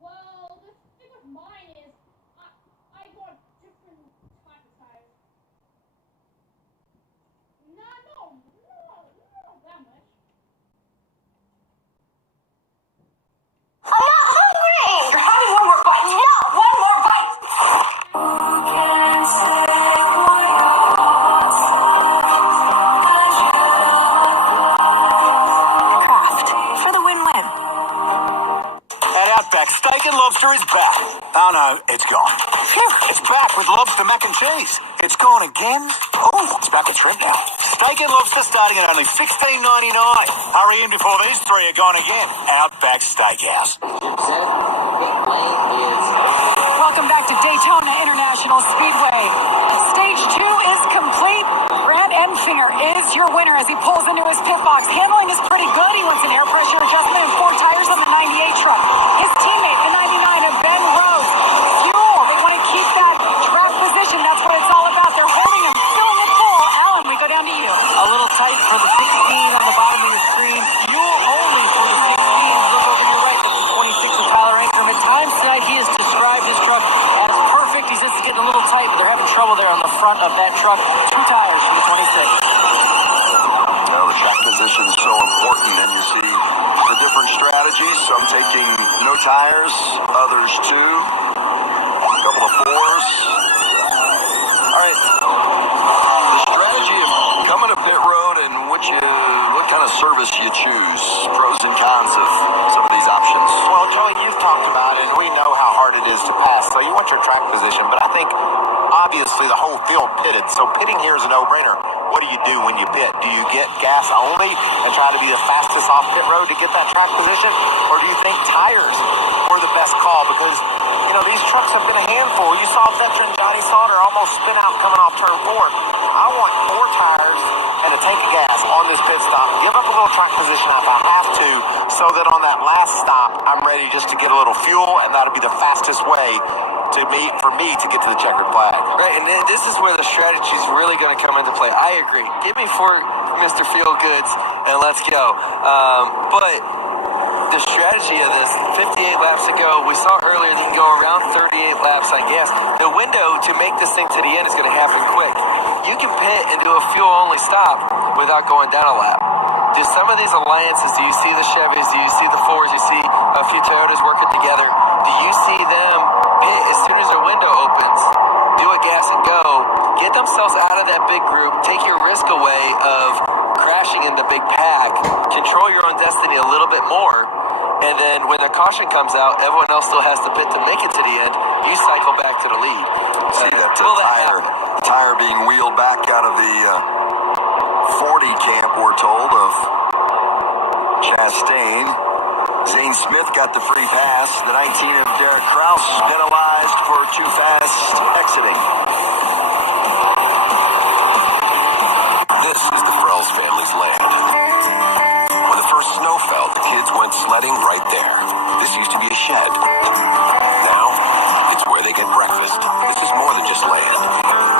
Well, the thing with mine is, I got different type of tires. No, not that much. I'm not hungry! You're having one more bite. No, one more bite! Kraft for the win-win. At Outback, steak and lobster is back. Oh no, it's gone. Phew, it's back with lobster mac and cheese. It's gone again? Oh, it's back with shrimp now. Steak and lobster starting at only $16.99. Hurry in before these 3 are gone again. Outback Steakhouse. Welcome back to Daytona International Speedway. Stage 2 is complete. Grant Enfinger is your winner as he pulls into his pit box. Handling is pretty good. He wants an air pressure adjustment and 4 tires on the 98 truck. His teammate, the 99 of for the 16 on the bottom of your screen. Fuel only for the 16. Look over to your right. That's the 26 of Tyler Ankrum. At times tonight, he has described his truck as perfect. He's just getting a little tight, but they're having trouble there on the front of that truck. 2 tires for the 26. The track position is so important, and you see the different strategies. Some taking no tires, others two, a couple of fours. All right, the strategy of coming to pit road and what kind of service you choose, pros and cons of some of these options. Well, Joey, you've talked about it, and we know how hard it is to pass, so you want your track position, but I think obviously the whole field pitted, so pitting here is a no-brainer. What do you do when you pit? Do you get gas only and try to be the fastest off pit road to get that track position? Or do you think tires were the best call? Because, you know, these trucks have been a handful. You saw veteran Johnny Sauter almost spin out coming off turn 4. I want 4 tires and a tank of gas on this pit stop. Give up a little track position if I have to, so that on that last stop, I'm ready just to get a little fuel, and that'll be the fastest way for me to get to the checkered flag. Right, and this is where the strategy is really going to come into play. I agree. Give me 4 Mr. Feel Goods and let's go. But the strategy of this, 58 laps to go, we saw earlier that you can go around 38 laps on gas. The window to make this thing to the end is going to happen quick. You can pit and do a fuel-only stop without going down a lap. Do some of these alliances, do you see the Chevys, do you see the Fords, you see a few Toyotas working together, do you see them pit as soon as their window opens, do a gas and go, get themselves out of that big group, take your risk away of crashing in the big pack, control your own destiny a little bit more, and then when the caution comes out, everyone else still has to pit to make it to the end, you cycle back to the lead. See that tire being wheeled back out of the 40 camp, we're told, of Chastain. Zane Smith got the free pass. The 19 of Derek Kraus penalized for too fast exiting. This is the Frells family's land. When the first snow fell, the kids went sledding right there. This used to be a shed. Now, it's where they get breakfast. This is more than just land.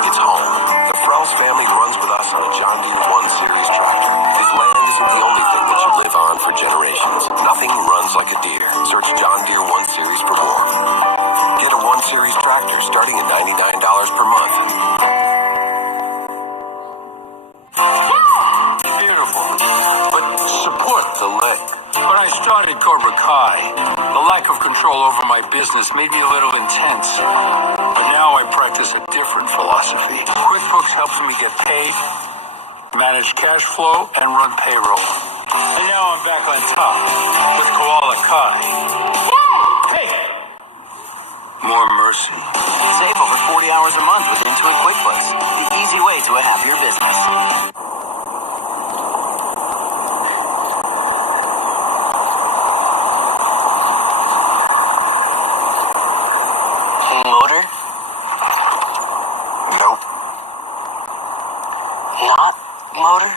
It's home. The Frells family runs with us on a John Deere 1 Series tractor. His land isn't the only thing that should live on for generations. Nothing runs like a Deere. Search John Deere 1 Series for more. Get a 1 Series tractor starting at $99 per month. Beautiful. But support the leg. When I started Cobra Kai, the lack of control over my business made me a little intense. But now I practice a different philosophy. QuickBooks helps me get paid, manage cash flow, and run payroll. And now I'm back on top with Koala Kai. Hey! More mercy. Save over 40 hours a month with Intuit QuickBooks, the easy way to a happier business. Motor? Nope. Not motor?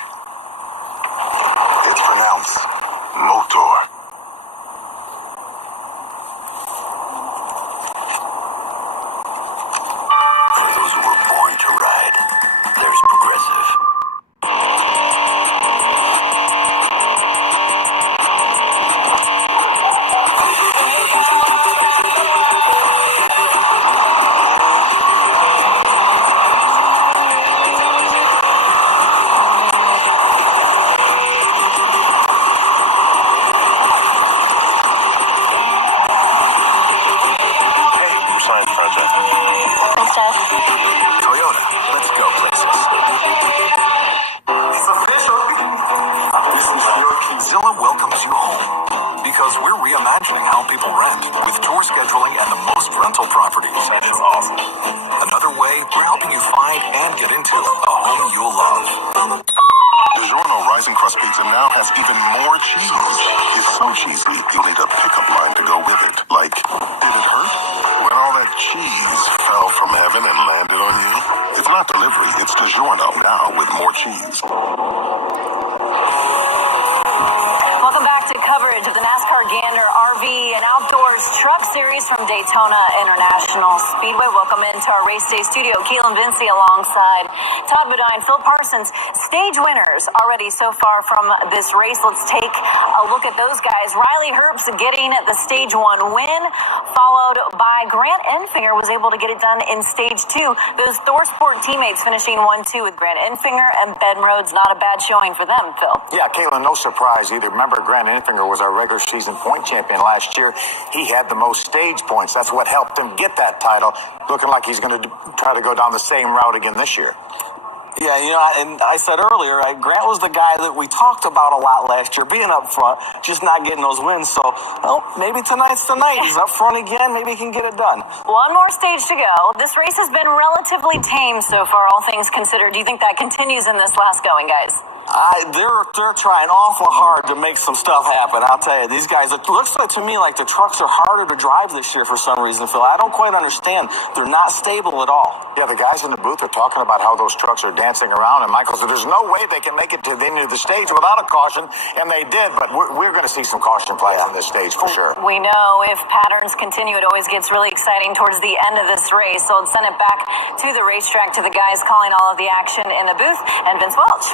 It's pronounced motor. For those who were born to ride, there's Progressive. Thanks, Dad. Toyota, let's go places. It's official. This is your key. Zilla welcomes you home because we're reimagining how people rent with tour scheduling and the most rental properties. That is awesome. Another way, we're helping you find and get into a home you'll love. DiGiorno Rising Crust Pizza now has even more cheese. It's so cheesy, you'll need a pickup line to go with it. Like, did it hurt? When all that cheese fell from heaven and landed on you? It's not delivery, it's DiGiorno now with more cheese. Welcome back to fantastic coverage of the Nascar Gander RV and Outdoors Truck Series from Daytona International Speedway. Welcome into our race day studio. Keelan Vincey alongside Todd Bodine, Phil Parsons. Stage winners already so far from this race. Let's take a look at those guys. Riley Herbst getting the stage 1 win, followed by Grant Enfinger was able to get it done in stage 2. Those ThorSport teammates finishing 1-2 with Grant Enfinger and Ben Rhodes. Not a bad showing for them, Phil. Yeah, Caitlin, no surprise either. Remember, Grant Enfinger was our regular season point champion last year. He had the most stage points. That's what helped him get that title. Looking like he's going to try to go down the same route again this year. Yeah, and I said earlier, Grant was the guy that we talked about a lot last year, being up front, just not getting those wins. So, well, maybe tonight's the night. He's up front again. Maybe he can get it done. One more stage to go. This race has been relatively tame so far, all things considered. Do you think that continues in this last going, guys? They're trying awful hard to make some stuff happen. I'll tell you, these guys, it looks like to me like the trucks are harder to drive this year for some reason, Phil. I don't quite understand. They're not stable at all. Yeah, the guys in the booth are talking about how those trucks are dancing around, and Michael said there's no way they can make it to the end of the stage without a caution, and they did, but we're going to see some caution plays on this stage for sure. We know if patterns continue, it always gets really exciting towards the end of this race, so let's send it back to the racetrack, to the guys calling all of the action in the booth, and Vince Welch.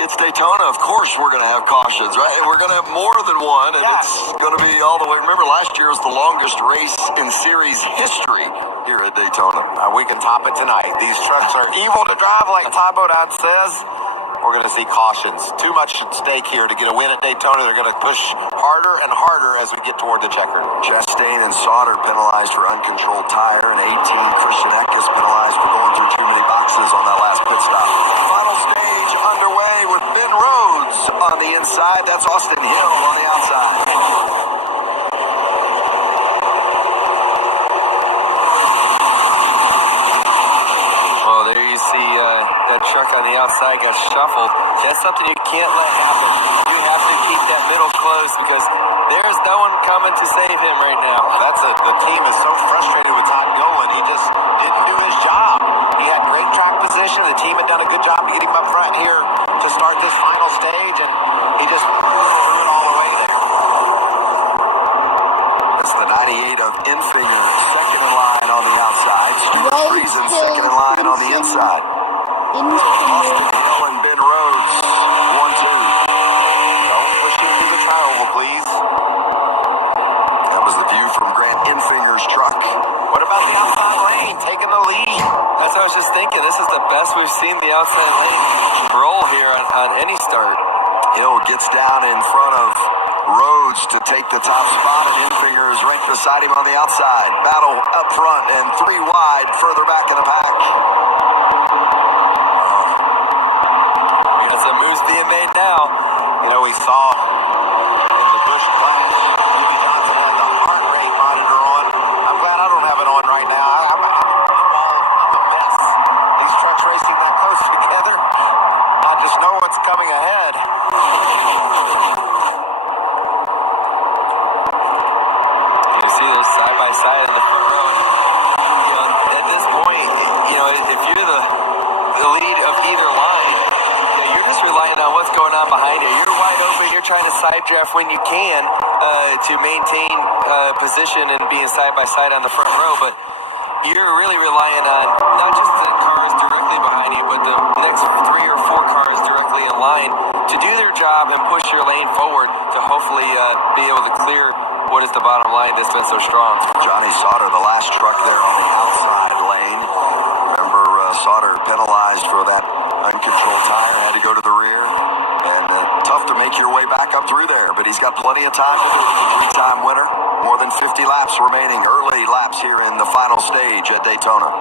It's Daytona. Of course we're going to have cautions, right? And we're going to have more than one, and it's going to be all the way. Remember, last year was the longest race in series history here at Daytona. We can top it tonight. These trucks are evil to drive, like Todd Bodine says. We're going to see cautions. Too much at stake here to get a win at Daytona. They're going to push harder and harder as we get toward the checkered. Chastain and Sauter penalized for uncontrolled tire, and 18 Christian Eckes penalized for going through too many boxes on that last pit stop. Final stage underway with Ben Rhodes on the inside. That's Austin Hill on the outside. Oh, there you see that truck on the outside got shuffled. That's something you can't let happen. You have to keep that middle close because there's no one coming to save him right now. The team is so frustrated with Todd Gilliland. He just didn't do his job. He had great track position. The team had done a good job to get him up front here to start this final stage, and he just threw it all away there. That's the 98 of Enfinger, second in line on the outside. Stuart Friesen, second in line on the inside. So Austin Hill and Ben Rhodes, 1-2. Don't push him through the triangle, please. That was the view from Grant Enfinger's truck. What about the outside lane, taking the lead? That's what I was just thinking. This is the best we've seen the outside lane roll here on any start. Hill gets down in front of Rhodes to take the top spot, and Enfinger is right beside him on the outside. Battle up front and 3 wide further back in the pack. We got some moves being made now. We saw in the Busch Clash, Jimmy Johnson had the heart rate monitor on. I'm glad I don't have it on right now. I'm a mess. These trucks racing that close together, I just know what's coming ahead. You see those side by side in the front row. At this point, if you're the lead of either line, you're just relying on what's going on behind you. You're wide open. You're trying to side draft when you can to maintain position and being side by side on the front row, but you're really relying on not just the cars directly behind you, but the next 3 or 4 cars directly in line to do their job and push your lane forward to hopefully be able to clear what is the bottom line that's been so strong. Johnny Sauter, the last truck there on the outside lane. Remember, Sauter penalized for that uncontrolled tire, had to go to the rear. And tough to make your way back up through there, but he's got plenty of time to do it. 3-time winner, more than 50 laps remaining, early laps here in the final stage at Daytona.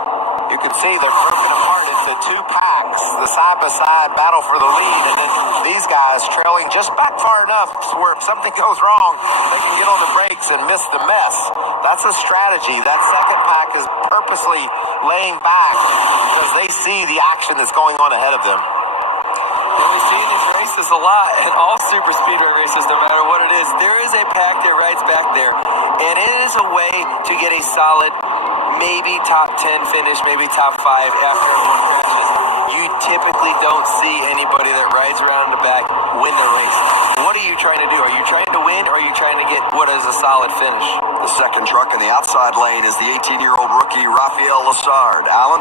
You can see they're broken apart into 2 packs, the side-by-side battle for the lead, and then these guys trailing just back far enough where if something goes wrong, they can get on the brakes and miss the mess. That's a strategy. That second pack is purposely laying back because they see the action that's going on ahead of them. And we see in these races a lot, and all super speedway races, no matter what it is, there is a pack that rides back there, and it is a way to get a solid, maybe top 10 finish, maybe top 5 after everyone crashes. You typically don't see anybody that rides around in the back win the race. What do you trying to do? Are you trying to win, or are you trying to get what is a solid finish? The second truck in the outside lane is the 18-year-old rookie Rafael Lassard. Alan?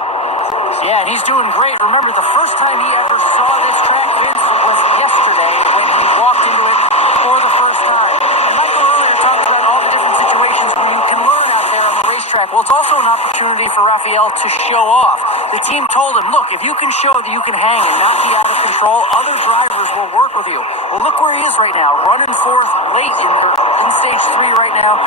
Yeah, and he's doing great. Remember, the first time he ever saw this track, Vince, was yesterday when he walked into it for the first time. And Michael earlier talked about all the different situations where you can learn out there on the racetrack. Well, it's also an opportunity for Rafael to show off. The team told him, look, if you can show that you can hang and not be out of control, other drivers will work with you. Well, look where he is right now, running fourth late in stage 3 right now.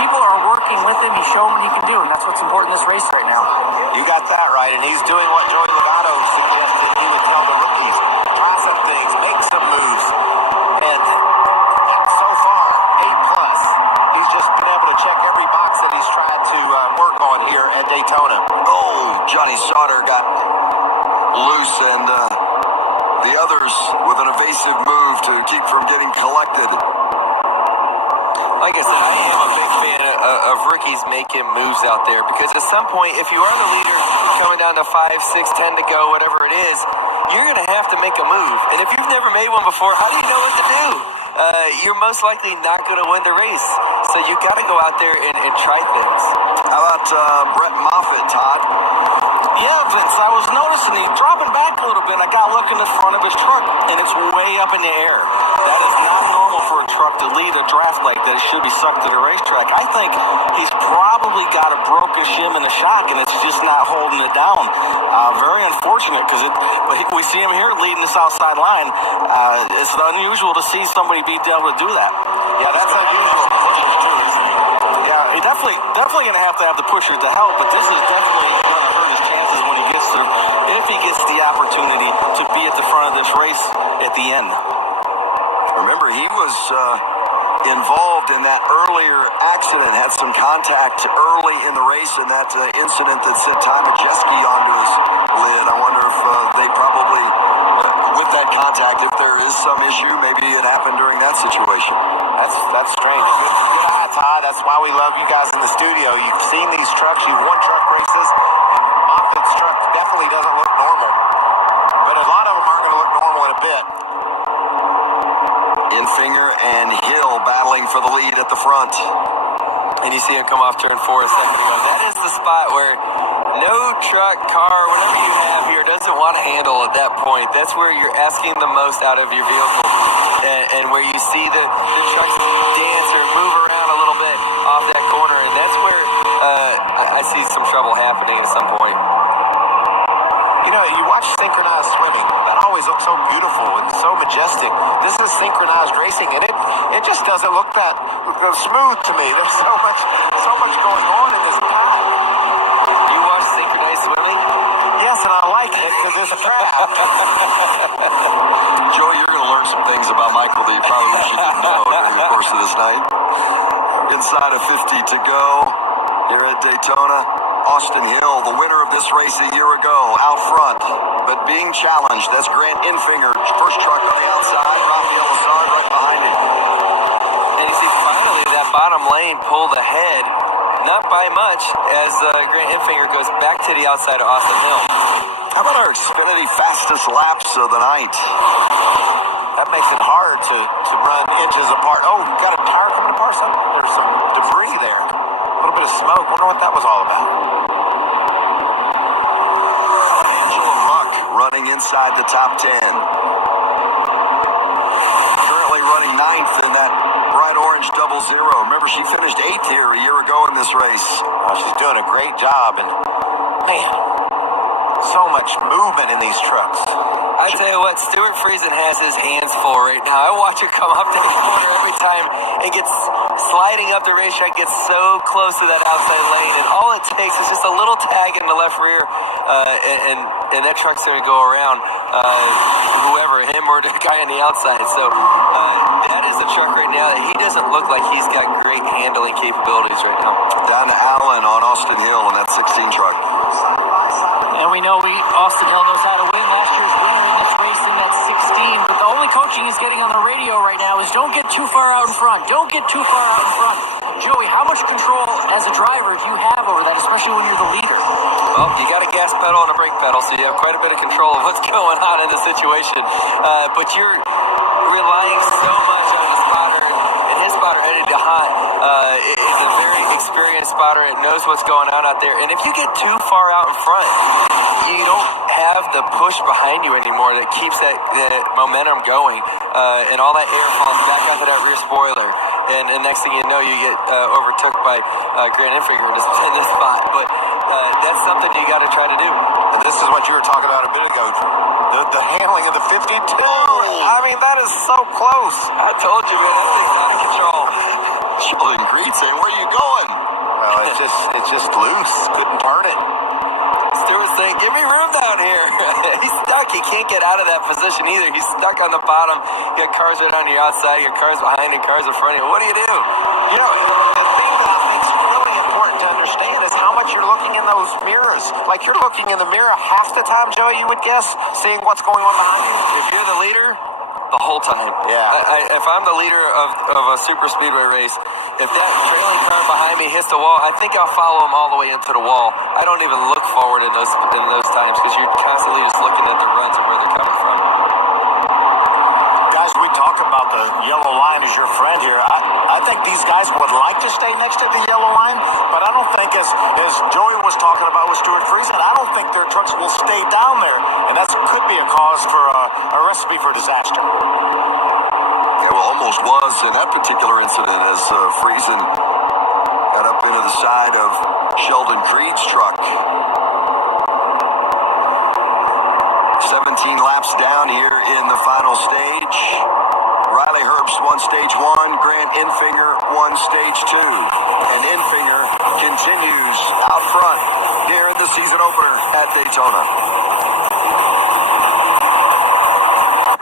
People are working with him. He's showing what he can do, and that's what's important in this race right now. You got that right, and he's doing what Joey Logano suggested he would tell the rookies. Try some things, make some moves, and so far, A+. He's just been able to check every box that he's tried to work on here at Daytona. Oh, Johnny Sauter got loose, and the others with an evasive move to keep from getting collected. Like I said, I am a big fan of rookies making moves out there, because at some point, if you are the leader coming down to 5, 6, 10 to go, whatever it is, you're going to have to make a move. And if you've never made one before, how do you know what to do? You're most likely not going to win the race. So you got to go out there and try things. How about Brett Moffitt, Todd? Yeah, Vince, I was noticing he dropping back a little bit. I got looking in front of his truck, and it's way up in the air. That is not normal for a truck to lead a draft like that. It should be sucked to the racetrack. I think he's probably got a broken shim in the shock, and it's just not holding it down. Very unfortunate, but we see him here leading this outside line. It's unusual to see somebody be able to do that. Yeah, that's unusual. Pushers too, isn't it? Yeah, he definitely going to have the pusher to help, but this is definitely going to hurt his chances when he gets through, if he gets the opportunity to be at the front of this race at the end. Remember, he was involved in that earlier accident, had some contact early in the race in that incident that sent Ty Majeski onto his lid. I wonder if they probably, with that contact, if there is some issue, maybe it happened during that situation. That's strange. Good eye, Todd. That's why we love you guys in the studio. You've seen these trucks. You've won truck races. And Moffitt's truck definitely doesn't look normal. But a lot of them aren't going to look normal in a bit. Infinger and Hill battling for the lead at the front. And you see him come off turn 4 a second ago. That is the spot where no truck, car, whatever you have here doesn't want to handle at that point. That's where you're asking the most out of your vehicle. And where you see the trucks dance or move around a little bit off that corner. And that's where I see some trouble happening at some point. You know, you watch synchronized swimming. That always looks so beautiful and so majestic. This is synchronized racing, and it just doesn't look that smooth to me. There's so much going on in this pack. You watch synchronized swimming? Yes, and I like it because it's a trap. Joey, you're going to learn some things about Michael that you probably wish you didn't know during the course of this night. Inside of 50 to go here at Daytona. Austin Hill, the winner of this race a year ago, out front, but being challenged. That's Grant Infinger, first truck on the outside, Rafael Lassard right behind him. And you see finally that bottom lane pulled ahead, not by much, as Grant Infinger goes back to the outside of Austin Hill. How about our Xfinity fastest laps of the night? That makes it hard to run inches apart. Oh, got a tire coming apart? There's some debris there. A little bit of smoke. Wonder what that was all about. Running inside the top 10. Currently running 9th in that bright orange 00. Remember, she finished 8th here a year ago in this race. She's doing a great job, and man, so much movement in these trucks. I tell you what, Stuart Friesen has his hands full right now. I watch her come up to the corner every time and gets sliding up the racetrack, gets so close to that outside lane, and all it takes is just a little tag in the left rear, and that truck's going to go around whoever, him or the guy on the outside. So that is a truck right now that he doesn't look like he's got great handling capabilities right now. Down to Allen on Austin Hill in that 16 truck. And we know Austin Hill knows how to win. Last year's winner in this race in that 16. But the only coaching he's getting on the radio right now is don't get too far out in front. Don't get too far out in front. Joey, how much control as a driver do you have over that, especially when you're the leader? Well, you got a gas pedal and a brake pedal, so you have quite a bit of control of what's going on in the situation. But you're relying so much on the hot. It's a very experienced spotter. It knows what's going on out there. And if you get too far out in front, you don't have the push behind you anymore that keeps that momentum going. And all that air falls back onto that rear spoiler. And next thing you know, you get overtook by Grant Enrgy in this spot. But that's something you got to try to do. And this is what you were talking about a bit ago. The handling of the 52. I mean, that is so close. I told you, man, that thing's out of control. Sheldon Creed saying, "Where are you going?" Well, it's just loose. Couldn't turn it. Stewart's saying, "Give me room down here." He's stuck. He can't get out of that position either. He's stuck on the bottom. You got cars right on your outside. You got cars behind and cars in front of you. What do you do? You know, the thing that I think is really important to understand is how much you're looking in those mirrors. Like, you're looking in the mirror half the time, Joey, you would guess, seeing what's going on behind you. If you're the leader, the whole time. Yeah. If I'm the leader of a super speedway race, if that trailing car behind me hits the wall, I think I'll follow him all the way into the wall. I don't even look forward in those times because you're constantly just looking at the runs and where they're coming from. Guys, we talk about the yellow line as your friend here. I think these guys would like to stay next to the yellow line, but I don't think, as Joey was talking about with Stuart Friesen, I don't think their trucks will stay down there, and that could be a cause for a recipe for disaster. Yeah, well, almost was in that particular incident as Friesen got up into the side of Sheldon Creed's truck. 17 laps down here in the final stage. Riley Herbst won stage 1, Grant Enfinger won stage 2. And Enfinger continues out front here in the season opener at Daytona.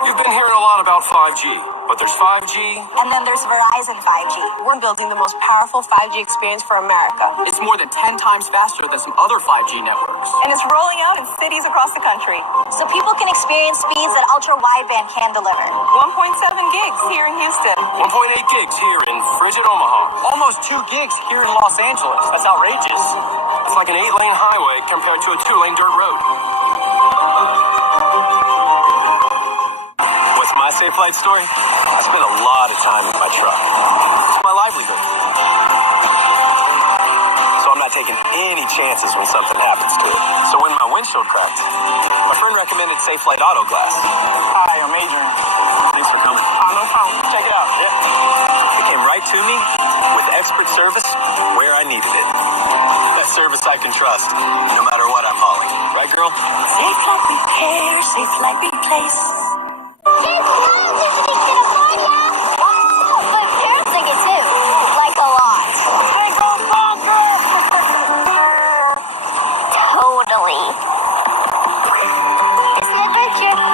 You've been hearing a lot about 5G, but there's 5G. And then there's Verizon 5G. We're building the most powerful 5G experience for America. It's more than 10 times faster than some other 5G networks. And it's rolling out in cities across the country. So people can experience speeds that ultra-wideband can deliver. 1.7 gigs here in Houston. 1.8 gigs here in frigid Omaha. Almost 2 gigs here in Los Angeles. That's outrageous. It's like an 8-lane highway compared to a 2-lane dirt road. What's my safe flight story? I spend a lot of time in my truck. It's my livelihood. So I'm not taking any chances when something happens to it. So when my windshield cracked, my friend recommended Safe Flight Auto Glass. Hi, I'm Adrian. Thanks for coming. No problem. Check it out. It came right to me with expert service where I needed it. That service I can trust, no matter what I'm hauling. Right, girl? Safe like repair, safe like replace. But parents like it too. Like a lot. They go bonkers! Totally. It's an adventure. And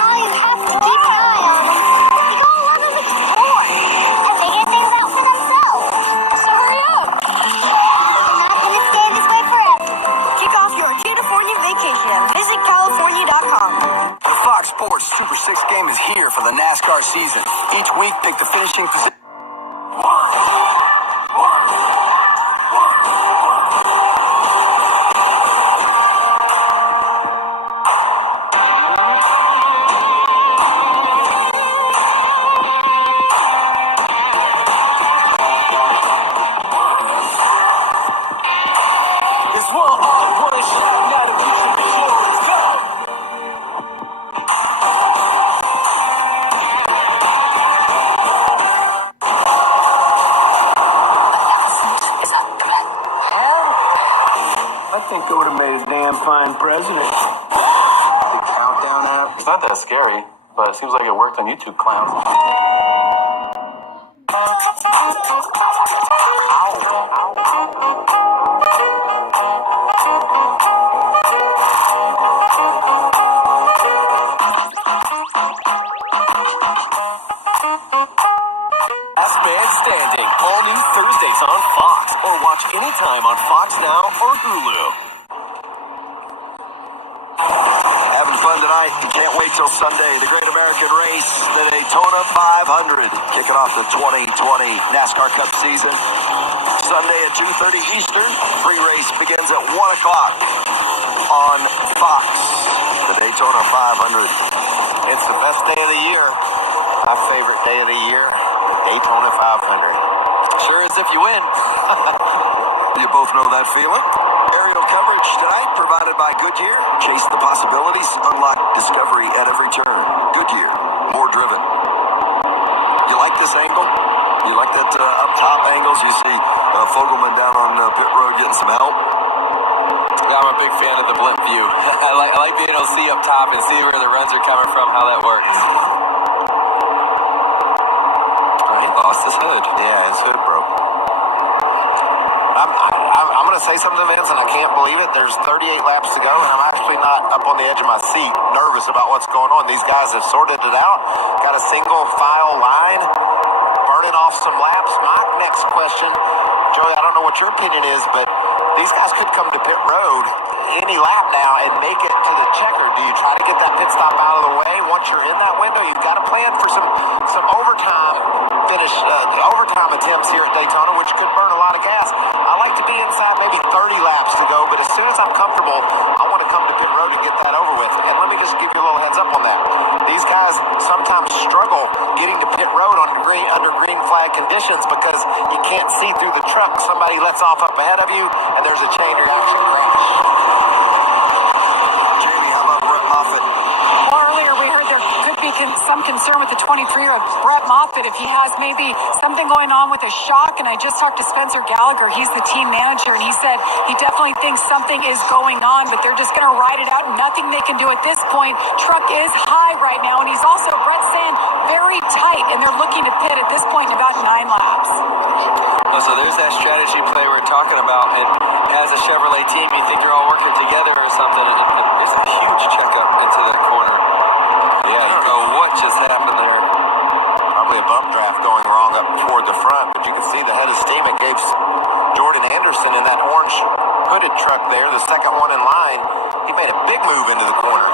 all you have to keep an eye on them. They go along and explore. And figure things out for themselves. So hurry up. You're not going to stay this way forever. Kick off your California vacation at visitcalifornia.com. The Fox Sports Super 6 game is here for the NASCAR season. Each week, pick the finishing position. I think I would have made a damn fine president. The countdown app? It's not that scary, but it seems like it worked on YouTube clowns. Last Man Standing, all new Thursdays on Fox, or watch anytime on Fox Now or Hulu. Having fun tonight. You can't wait till Sunday. The Great American Race, the Daytona 500, kicking off the 2020 NASCAR Cup season. Sunday at 2:30 Eastern. Pre-race begins at 1 o'clock on Fox. The Daytona 500. It's the best day of the year. My favorite day of the year. Daytona 500. Sure as if you win. You both know that feeling. Aerial coverage tonight provided by Goodyear. Chase the possibilities, unlock discovery at every turn. Goodyear, more driven. You like this angle? You like that up top angles? You see Fogelman down on pit road getting some help. Yeah, I'm a big fan of the blimp view. I like being able to see up top and see where the runs are coming from, how that works. He lost his hood. Yeah, his hood broke. I'm going to say something, Vince, and I can't believe it. There's 38 laps to go, and I'm actually not up on the edge of my seat, nervous about what's going on. These guys have sorted it out, got a single file line, burning off some laps. My next question, Joey, I don't know what your opinion is, but these guys could come to pit road any lap now and make it to the checker. Do you try to get that pit stop out of the way once you're in that window? You've got to plan for some overtime overtime attempts here at Daytona, which could burn a lot of gas. I like to be inside maybe 30 laps to go, but as soon as I'm comfortable, I want to come to pit road and get that over with. And let me just give you a little heads up on that. These guys sometimes struggle getting to pit road on under green flag conditions because you can't see through the truck. Somebody lets off up ahead of you, and there's a chain reaction crash. Jamie, how about Brett Moffitt? Well, earlier we heard there could be some concern with the 23-year-old Brett Moffitt if he has maybe something going on with a shock. And I just talked to Spencer Gallagher. He's the team manager, and he said he definitely thinks something is going on, but they're just going to ride it out. Nothing they can do at this point. Truck is high right now, and he's also, Brett saying, very tight, and they're looking to pit at this point in about 9 laps. Oh, so there's that strategy play we're talking about, and as a Chevrolet team, you think they're all working together or something, and there's a huge checkup into that corner. Yeah, I don't know what just happened there. Probably a bump draft going wrong up toward the front, but you can see the head of steam it gave Jordan Anderson in that orange hooded truck there, the second one in line. He made a big move into the corner.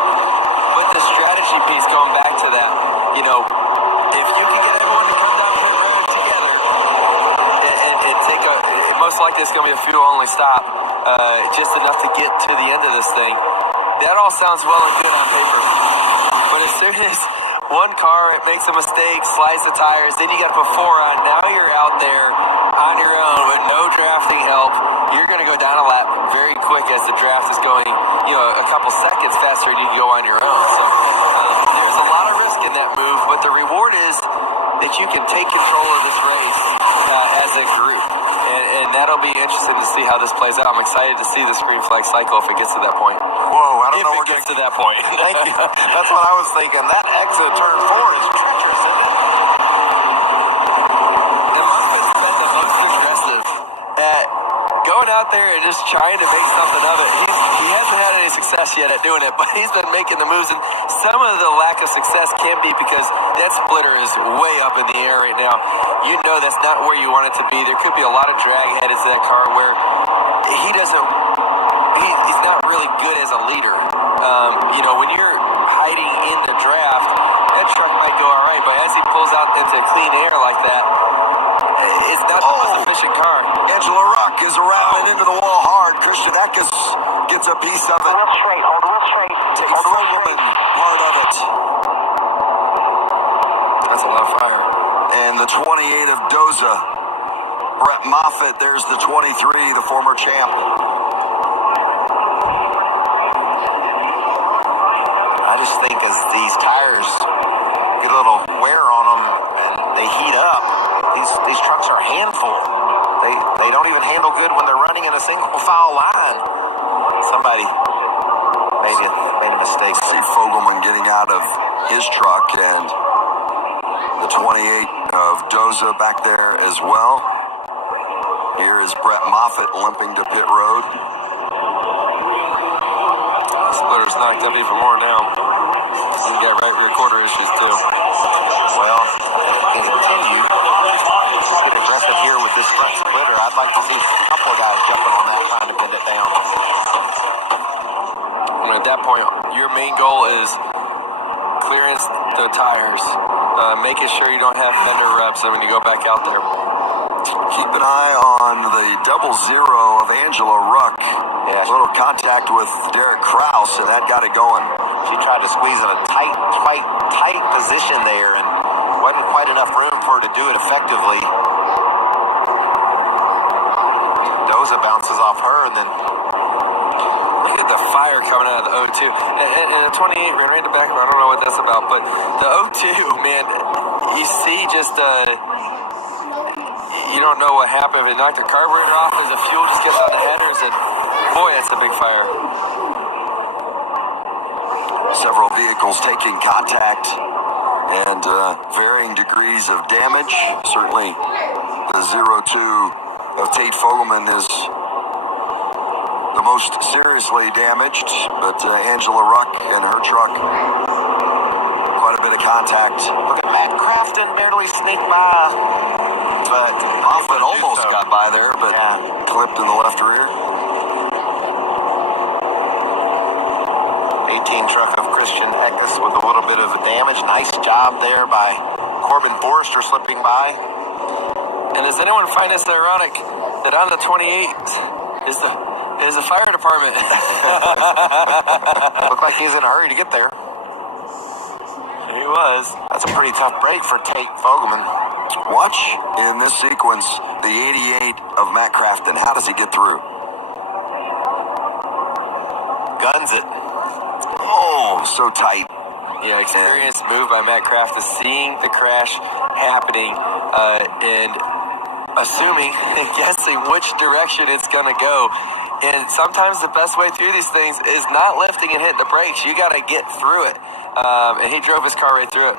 But the strategy piece, going back to that, you know, if you can get everyone to come down pit road together and take most likely it's going to be a fuel-only stop, just enough to get to the end of this thing. That all sounds well and good on paper. But as soon as one car makes a mistake, slides the tires, then you got to put 4 on. Now you're out there on your own with no drafting help. You're going to go down a lap very quick as the draft is going, you know, a couple seconds faster than you can go on your own. So there's a lot of risk in that move, but the reward is that you can take control of this race as a group. And that'll be interesting to see how this plays out. I'm excited to see this green flag cycle if it gets to that point. Whoa, I don't know if it gets to that point. Thank you. That's what I was thinking. That exit of turn 4 is treacherous, isn't it? And Moffitt's been the most aggressive at going out there and just trying to make something of it. He hasn't had any success yet at doing it, but he's been making the moves. And some of the lack of success can be because that splitter is way up in the air right now. You know that's not where you want it to be. There could be a lot of drag headed to that car where he's not really good as a leader. You know, when you're hiding in the draft, that truck might go all right, but as he pulls out into clean air like that, it's not the most efficient car. Angela Ruck is around and into the wall hard. Christian Eckes gets a piece of it. Hold real straight. Take Fogelman part of it. That's a lot of fire. And the 28 of Doza. Brett Moffitt, there's the 23, the former champ. I just think as these tires get a little wear on them and they heat up, these trucks are a handful. They don't even handle good when they're running in a single file line. Somebody made a mistake. See Fogelman getting out of his truck and the 28 of Doza back there as well. Here is Brett Moffitt limping to pit road. The splitter's knocked up even more now. He's got right rear quarter issues too. Well, continue to get aggressive here with this front splitter. I'd like to see a couple of guys jumping on that, trying to bend it down. And at that point, your main goal is clearance the tires, making sure you don't have fender reps when you go back out there. Keep an eye on the 00 of Angela Ruck. Yeah, a little contact with Derek Krause, and that got it going. She tried to squeeze in a tight position there and wasn't quite enough room for her to do it effectively. Doza bounces off her, and then look at the fire coming out of the O2. And the 28 ran right in the back of her. I don't know what that's about, but the O2, man, you see just, you don't know what happened. If it knocked the carburetor off, as the fuel just gets on the headers, and boy, that's a big fire. Several vehicles taking contact and varying degrees of damage. Certainly the 02 of Tate Fogelman is the most seriously damaged, but Angela Ruck and her truck, quite a bit of contact. look at Matt Crafton barely sneaked by, but Hoffman almost got by there, but clipped in the left rear. 18 truck of Christian Eckes with a little bit of damage. Nice job there by Corbin Forrester slipping by. And does anyone find this ironic that on the 28 is the fire department? Looked like he's in a hurry to get there. He was. That's a pretty tough break for Tate Fogelman. Watch in this sequence the 88 of Matt Crafton. How does he get through? Guns it. Oh, so tight. Yeah, experienced move by Matt Kraft is seeing the crash happening and assuming and guessing which direction it's going to go. And sometimes the best way through these things is not lifting and hitting the brakes. You got to get through it. And he drove his car right through it.